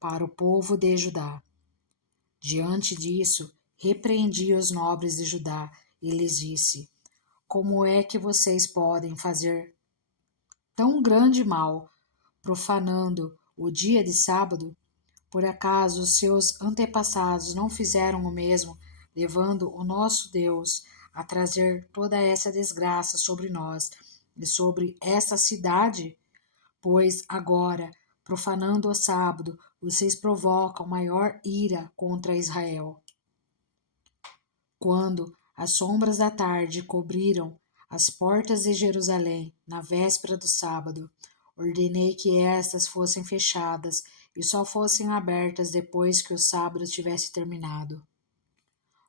para o povo de Judá. Diante disso, repreendi os nobres de Judá e lhes disse: como é que vocês podem fazer tão grande mal, profanando o dia de sábado? Por acaso os seus antepassados não fizeram o mesmo, levando o nosso Deus a trazer toda essa desgraça sobre nós e sobre esta cidade? Pois agora, profanando o sábado, vocês provocam maior ira contra Israel. Quando as sombras da tarde cobriram as portas de Jerusalém na véspera do sábado, ordenei que estas fossem fechadas e só fossem abertas depois que o sábado tivesse terminado.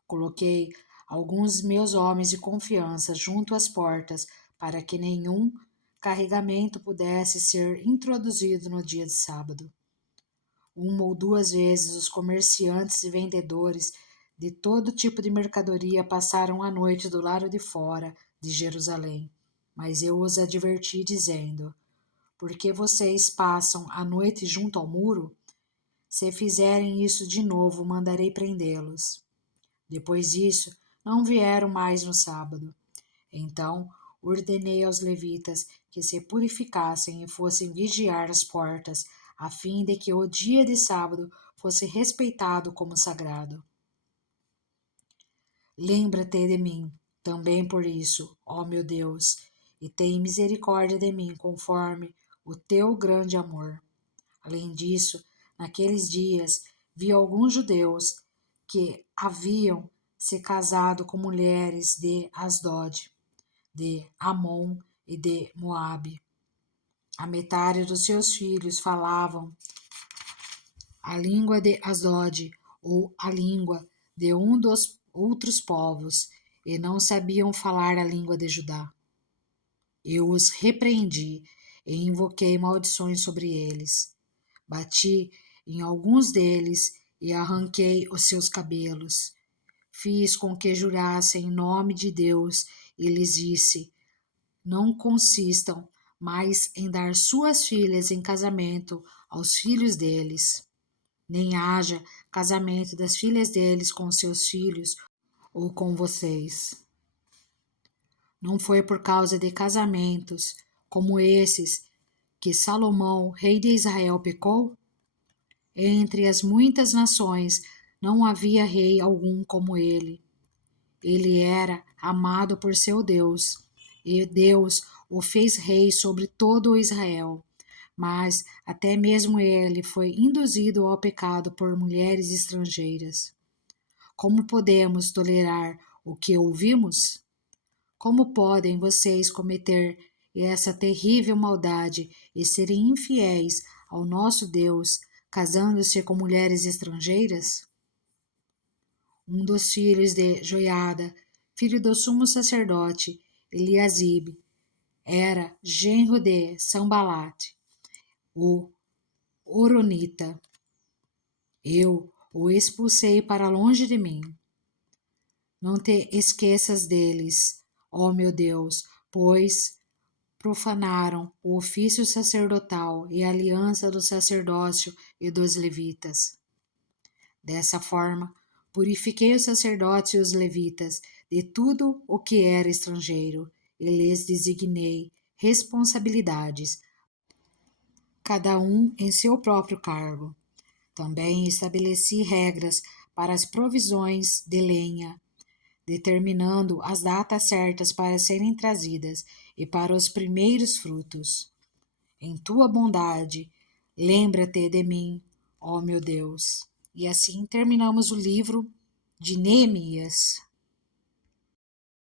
Coloquei alguns meus homens de confiança junto às portas para que nenhum carregamento pudesse ser introduzido no dia de sábado. Uma ou duas vezes os comerciantes e vendedores de todo tipo de mercadoria passaram a noite do lado de fora de Jerusalém, mas eu os adverti dizendo: por que vocês passam a noite junto ao muro? Se fizerem isso de novo, mandarei prendê-los. Depois disso, não vieram mais no sábado. Então, ordenei aos levitas que se purificassem e fossem vigiar as portas, a fim de que o dia de sábado fosse respeitado como sagrado. Lembra-te de mim, também por isso, ó meu Deus, e tem misericórdia de mim conforme o teu grande amor. Além disso, naqueles dias vi alguns judeus que haviam se casado com mulheres de Asdod, de Amon e de Moabe. A metade dos seus filhos falavam a língua de Asdod, ou a língua de um dos outros povos, e não sabiam falar a língua de Judá. Eu os repreendi e invoquei maldições sobre eles. Bati em alguns deles e arranquei os seus cabelos. Fiz com que jurassem em nome de Deus e lhes disse: não consistam mais em dar suas filhas em casamento aos filhos deles, nem haja casamento das filhas deles com seus filhos ou com vocês. Não foi por causa de casamentos como esses que Salomão, rei de Israel, pecou? Entre as muitas nações não havia rei algum como ele. Ele era amado por seu Deus, e Deus o fez rei sobre todo o Israel. Mas até mesmo ele foi induzido ao pecado por mulheres estrangeiras. Como podemos tolerar o que ouvimos? Como podem vocês cometer essa terrível maldade e serem infiéis ao nosso Deus, casando-se com mulheres estrangeiras? Um dos filhos de Joiada, filho do sumo sacerdote Eliasibe, era genro de Sambalate, o Horonita. Eu o expulsei para longe de mim. Não te esqueças deles, ó meu Deus, pois profanaram o ofício sacerdotal e a aliança do sacerdócio e dos levitas. Dessa forma, purifiquei os sacerdotes e os levitas de tudo o que era estrangeiro e lhes designei responsabilidades, cada um em seu próprio cargo. Também estabeleci regras para as provisões de lenha, determinando as datas certas para serem trazidas e para os primeiros frutos. Em tua bondade, lembra-te de mim, ó meu Deus. E assim terminamos o livro de Neemias.